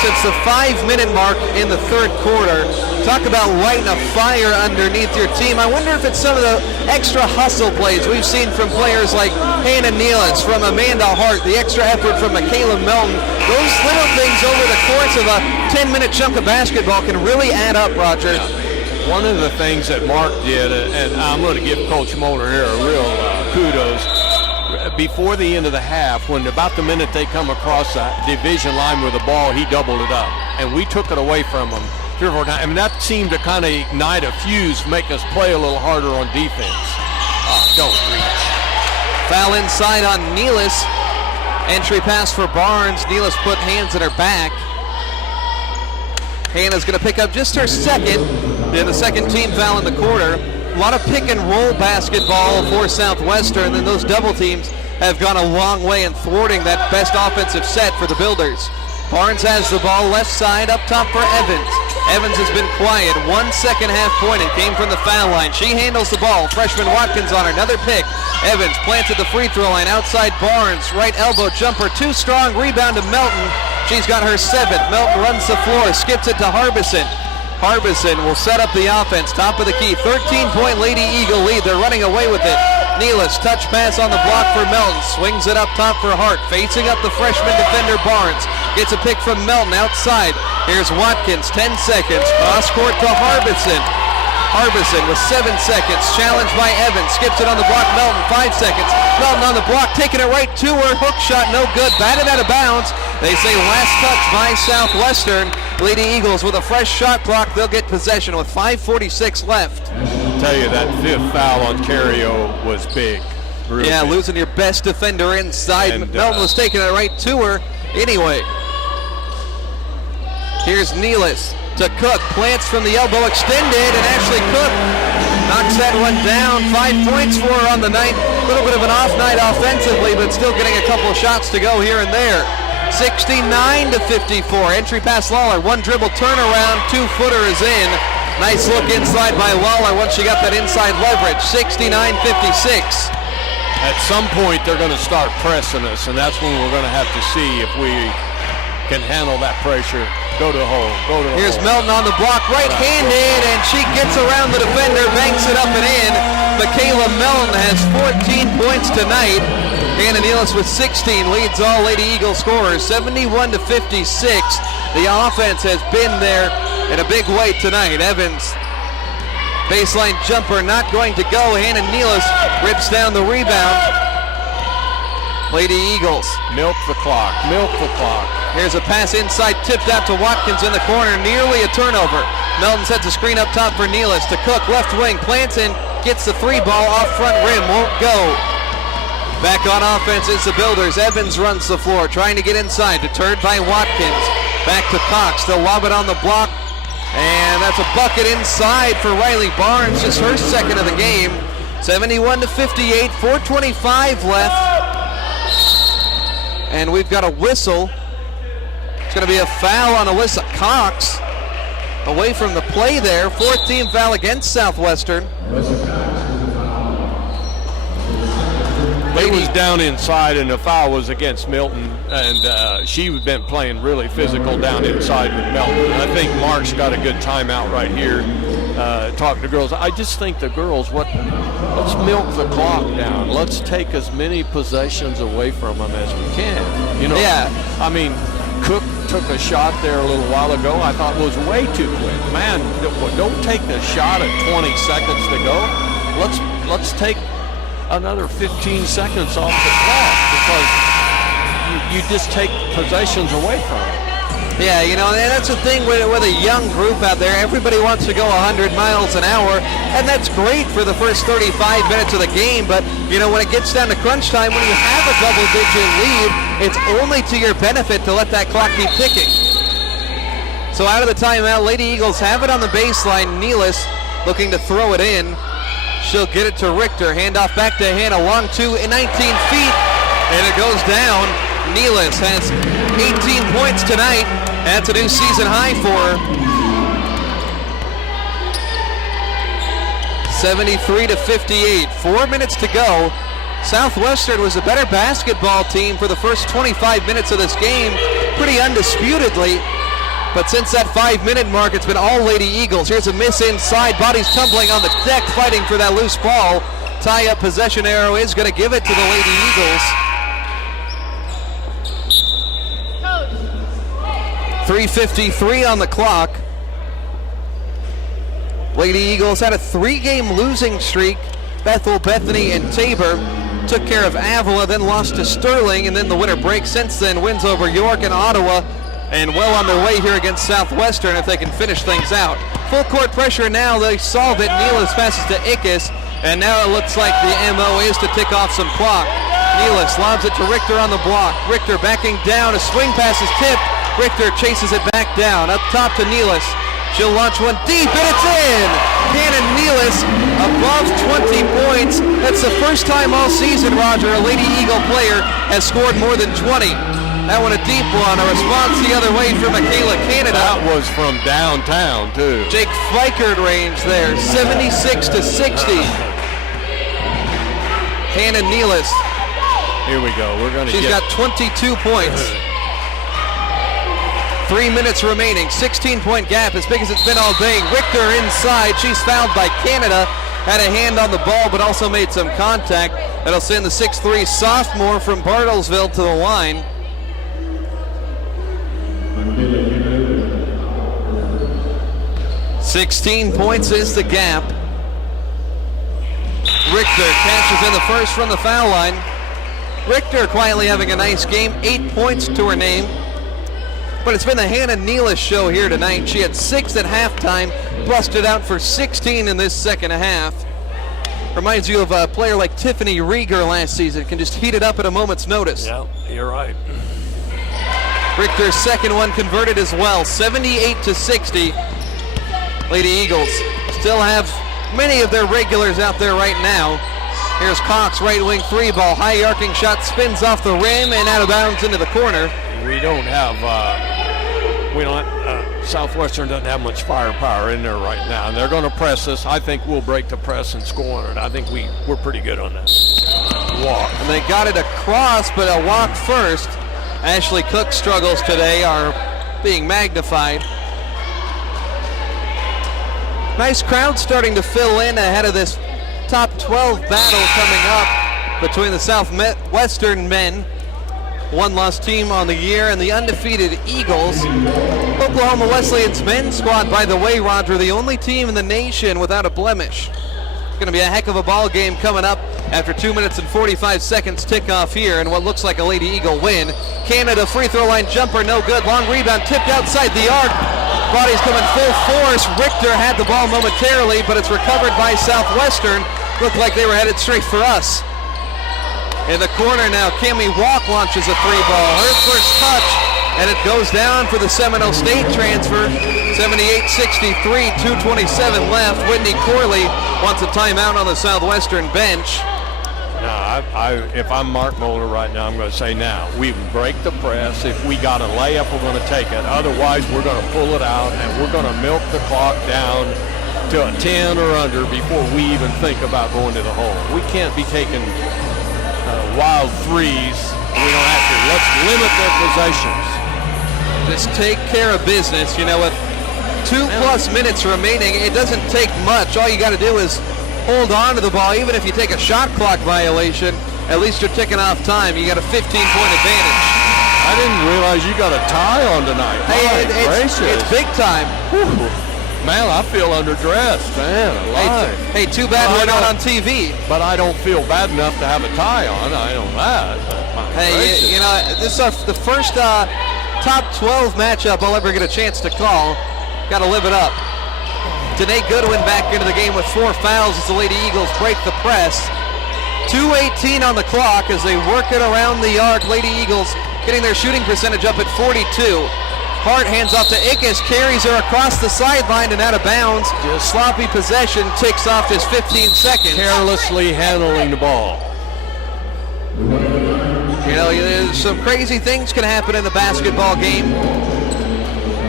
Since the 5-minute mark in the third quarter. Talk about lighting a fire underneath your team. I wonder if it's some of the extra hustle plays we've seen from players like Hannah Neelas, from Amanda Hart, the extra effort from Michaela Melton. Those little things over the course of a 10-minute chunk of basketball can really add up, Roger. Yeah. One of the things that Mark did, and I'm going to give Coach Mulder here a real kudos, before the end of the half, when about the minute they come across the division line with the ball, he doubled it up. And we took it away from him. 3 or 4 times. I mean, that seemed to kind of ignite a fuse, make us play a little harder on defense. Don't reach. Foul inside on Nealis. Entry pass for Barnes. Nealis put hands in her back. Hannah's going to pick up just her second. Then the second team foul in the quarter. A lot of pick and roll basketball for Southwestern, and those double teams have gone a long way in thwarting that best offensive set for the Builders. Barnes has the ball left side up top for Evans. Evans has been quiet. 1 second half point and came from the foul line. She handles the ball. Freshman Watkins on her. Another pick. Evans plants at the free throw line outside Barnes. Right elbow jumper. Too strong. Rebound to Melton. She's got her 7th. Melton runs the floor. Skips it to Harbison. Harbison will set up the offense. Top of the key. 13-point Lady Eagle lead. They're running away with it. Nealis, touch pass on the block for Melton. Swings it up top for Hart. Facing up the freshman defender Barnes. Gets a pick from Melton outside. Here's Watkins, 10 seconds. Cross court to Harbison. Harbison with 7 seconds. Challenged by Evans. Skips it on the block. Melton, 5 seconds. Melton on the block, taking it right to her. Hook shot, no good. Batted out of bounds. They say last touch by Southwestern. Lady Eagles with a fresh shot clock. They'll get possession with 5:46 left. I'll tell you, that 5th foul on Cario was big. Real yeah, big. Losing your best defender inside. And, Melton was taking it right to her. Anyway, here's Nealis to Cook. Plants from the elbow extended, and Ashley Cook knocks that one down. 5 points for her on the night. A little bit of an off night offensively, but still getting a couple of shots to go here and there. 69-54. Entry pass Lawler. 1 dribble turnaround. 2-footer is in. Nice look inside by Lawler once she got that inside leverage. 69-56. At some point, they're going to start pressing us, and that's when we're going to have to see if we can handle that pressure. Go to the hole. Go to the Here's hole. Melton on the block, right-handed, and she gets around the defender, banks it up and in. Michaela Melton has 14 points tonight. Hannah Nealis with 16 leads all Lady Eagle scorers, 71-56. The offense has been there in a big way tonight. Evans, baseline jumper, not going to go. Hannah Nealis rips down the rebound. Lady Eagles. Milk the clock. Milk the clock. Here's a pass inside, tipped out to Watkins in the corner, nearly a turnover. Melton sets a screen up top for Nealis to Cook, left wing, plants in, gets the 3 ball off front rim, won't go. Back on offense is the Builders. Evans runs the floor, trying to get inside, deterred by Watkins. Back to Cox, they'll lob it on the block, and that's a bucket inside for Riley Barnes, just her 2nd of the game. 71-58, 4:25 left. And we've got a whistle. It's going to be a foul on Alyssa Cox. Away from the play there. 4th team foul against Southwestern. It was down inside, and the foul was against Milton, and she's been playing really physical down inside with Melton. I think Mark's got a good timeout right here, talking to girls. I just think the girls, let's milk the clock down. Let's take as many possessions away from them as we can. You know, yeah. I mean, Cook took a shot there a little while ago. I thought was way too quick. Man, don't take the shot at 20 seconds to go. Let's take another 15 seconds off the clock, because you just take possessions away from it. Yeah, you know, and that's the thing with a young group out there. Everybody wants to go 100 miles an hour, and that's great for the first 35 minutes of the game. But, you know, when it gets down to crunch time, when you have a double-digit lead, it's only to your benefit to let that clock keep ticking. So out of the timeout, Lady Eagles have it on the baseline. Nealis looking to throw it in. She'll get it to Richter. Handoff back to Hannah. Long 2 in 19 feet, and it goes down. Nealis has 18 points tonight. That's a new season high for her. 73-58. 4 minutes to go. Southwestern was a better basketball team for the first 25 minutes of this game, pretty undisputedly. But since that 5-minute mark, it's been all Lady Eagles. Here's a miss inside. Bodies tumbling on the deck, fighting for that loose ball. Tie-up possession arrow is going to give it to the Lady Eagles. 3:53 on the clock. Lady Eagles had a 3-game losing streak. Bethel, Bethany, and Tabor took care of Avila, then lost to Sterling, and then the winter break since then wins over York and Ottawa. and well on their way here against Southwestern if they can finish things out. Full court pressure now. They solve it. Nealis passes to Ickes, and now it looks like the MO is to tick off some clock. Nealis lobs it to Richter on the block. Richter backing down. A swing pass is tipped. Richter chases it back down. Up top to Nealis. She'll launch one deep, and it's in! Cannon Nealis above 20 points. That's the first time all season, Roger, a Lady Eagle player has scored more than 20. That one a deep one. A response the other way from Michaela Canada. That was from downtown, too. Jake Fikert range there, 76 to 60. Cannon Nealis. Here we go. She's got 22 points. 3 minutes remaining. 16-point gap, as big as it's been all day. Richter inside. She's fouled by Canada. Had a hand on the ball, but also made some contact. That'll send the 6'3" sophomore from Bartlesville to the line. $16 points is the gap. Richter cashes in the first from the foul line. Richter quietly having a nice game. 8 points to her name. But it's been the Hannah Nealis show here tonight. She had 6 at halftime, busted out for 16 in this second half. Reminds you of a player like Tiffany Rieger last season. Can just heat it up at a moment's notice. Yeah, you're right. Richter's second one converted as well. 78 to 60. Lady Eagles still have many of their regulars out there right now. Here's Cox, right wing three ball. High arcing shot spins off the rim and out of bounds into the corner. We don't have, Southwestern doesn't have much firepower in there right now, and they're going to press us. I think we'll break the press and score on it. I think we're pretty good on that. Walk. And they got it across, but a walk first. Ashley Cook's struggles today are being magnified. Nice crowd starting to fill in ahead of this top 12 battle coming up between the Southwestern men, one-loss team on the year, and the undefeated Eagles. Oklahoma Wesleyan's men's squad, by the way, Roger, the only team in the nation without a blemish. It's going to be a heck of a ball game coming up after 2 minutes and 45 seconds tick-off here, and what looks like a Lady Eagle win. Canada free throw line jumper, no good. Long rebound tipped outside the arc. Bodies coming full force. Richter had the ball momentarily, but it's recovered by Southwestern. Looked like they were headed straight for us. In the corner now, Cammie Walk launches a three ball. Her first touch, and it goes down for the Seminole State transfer. 78-63, 2:27 left. Whitney Corley wants a timeout on the Southwestern bench. No, if I'm Mark Moeller right now, I'm going to say now, we break the press. If we got a layup, we're going to take it. Otherwise, we're going to pull it out, and we're going to milk the clock down to a 10 or under before we even think about going to the hole. We can't be taking wild threes. We don't have to. Let's limit their possessions. Just take care of business. You know, with 2+ minutes remaining, it doesn't take much. All you got to do is hold on to the ball. Even if you take a shot clock violation, at least you're ticking off time. You got a 15-point advantage. I didn't realize you got a tie on tonight. Hey, it's big time. Whew. Man, I feel underdressed, man. Hey, too bad we're not on TV. But I don't feel bad enough to have a tie on. I know that. Hey, you know, this is the first top 12 matchup I'll ever get a chance to call. Got to live it up. Danae Goodwin back into the game with 4 fouls as the Lady Eagles break the press. 2:18 on the clock as they work it around the arc. Lady Eagles getting their shooting percentage up at 42. Hart hands off to Ickes, carries her across the sideline and out of bounds. Just sloppy possession, ticks off just 15 seconds. Carelessly handling the ball. You know, some crazy things can happen in the basketball game.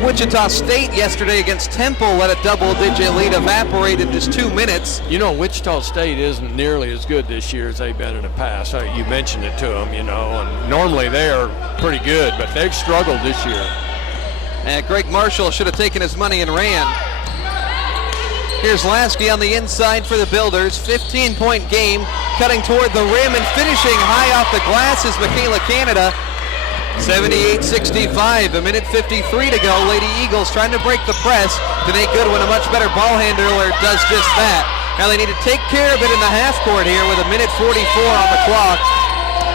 Wichita State yesterday against Temple let a double-digit lead evaporate in just 2 minutes. You know, Wichita State isn't nearly as good this year as they've been in the past. You mentioned it to them, you know, and normally they are pretty good, but they've struggled this year. And Greg Marshall should have taken his money and ran. Here's Lasky on the inside for the Builders. 15-point game, cutting toward the rim and finishing high off the glass is Michaela Canada. 78-65, a minute 53 to go. Lady Eagles trying to break the press. Danae Goodwin, a much better ball handler, does just that. Now they need to take care of it in the half court here with a minute 44 on the clock.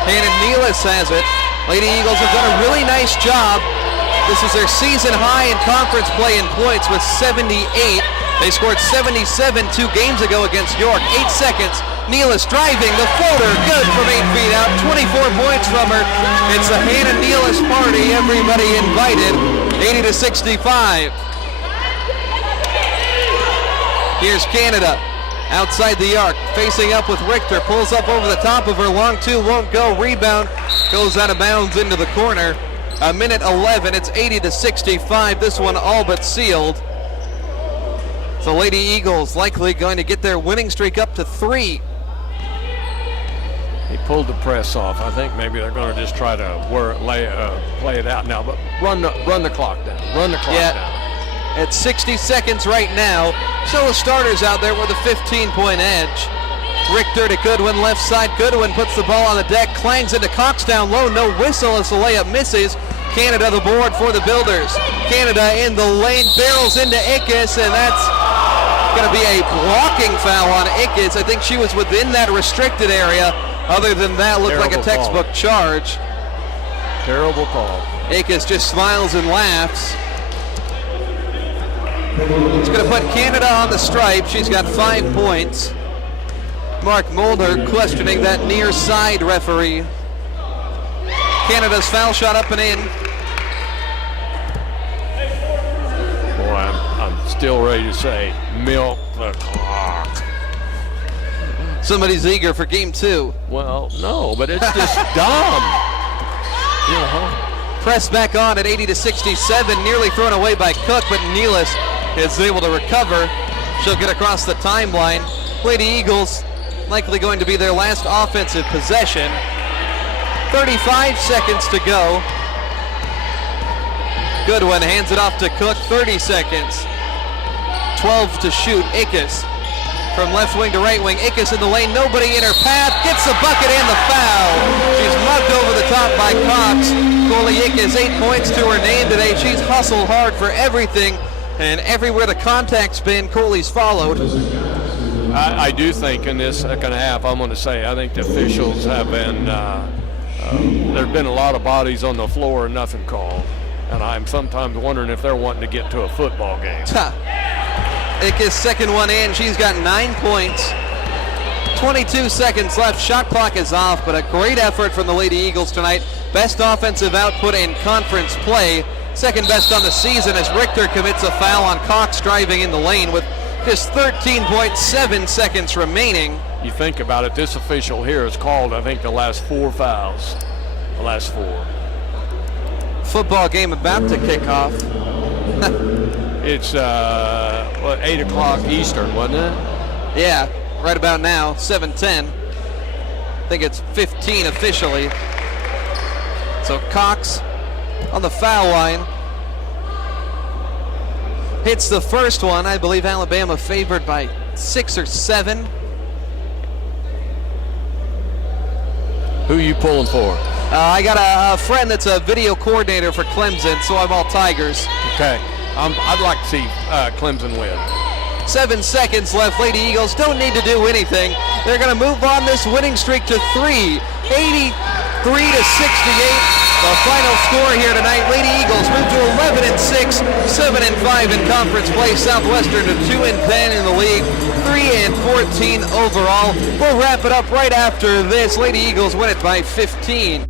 Hannah Nealis has it. Lady Eagles have done a really nice job This is their season high in conference play in points with 78. They scored 77 2 games ago against York. 8 seconds. Nealis driving the floater, good from 8 feet out. 24 points from her. It's a Hannah Nealis party. Everybody invited. 80-65. Here's Canada outside the arc, facing up with Richter. Pulls up over the top of her. Long two won't go. Rebound goes out of bounds into the corner. A minute 11. It's 80-65. This one all but sealed. So Lady Eagles likely going to get their winning streak up to 3. He pulled the press off. I think maybe they're going to just try to play it out now. But run the clock down. Run the clock down. At 60 seconds right now. Still the starters out there with a 15-point edge. Richter to Goodwin, left side. Goodwin puts the ball on the deck, clangs into Cox down low. No whistle as the layup misses. Canada the board for the Builders. Canada in the lane, barrels into Ickes, and that's going to be a blocking foul on Ickes. I think she was within that restricted area. Other than that, looked like a textbook charge. Terrible call. Ickes just smiles and laughs. He's going to put Canada on the stripe. She's got 5 points. Mark Mulder questioning that near side referee. Canada's foul shot up and in. Boy, I'm still ready to say milk the clock. Somebody's eager for game 2. Well, no, but it's just dumb. Press back on at 80-67, nearly thrown away by Cook, but Nealis is able to recover. She'll get across the timeline. Lady Eagles likely going to be their last offensive possession. 35 seconds to go. Goodwin hands it off to Cook, 30 seconds. 12 to shoot. Ickes from left wing to right wing. Ickes in the lane, nobody in her path. Gets the bucket and the foul. She's mugged over the top by Cox. Coley Ickes, 8 points to her name today. She's hustled hard for everything, and everywhere the contact's been, Coley's followed. I do think in this second half, I'm going to say, I think the officials have been, there have been a lot of bodies on the floor and nothing called. And I'm sometimes wondering if they're wanting to get to a football game. Ickes second one in. She's got 9 points. 22 seconds left. Shot clock is off, but a great effort from the Lady Eagles tonight. Best offensive output in conference play. Second best on the season as Richter commits a foul on Cox driving in the lane with just 13.7 seconds remaining. You think about it, this official here has called, I think, the last 4 fouls. The last 4. Football game about to kick off. It's 8 o'clock Eastern, wasn't it? Yeah, right about now, 7:10. I think it's 15 officially. So Cox on the foul line. Hits the first one. I believe Alabama favored by 6 or 7. Who are you pulling for? I got a friend that's a video coordinator for Clemson, so I'm all Tigers. Okay. I'd like to see Clemson win. 7 seconds left. Lady Eagles don't need to do anything. They're going to move on this winning streak to 3. 83-68. The final score here tonight. Lady Eagles move to 11-6, 7-5 in conference play. Southwestern to 2-10 in the league, 3-14 overall. We'll wrap it up right after this. Lady Eagles win it by 15.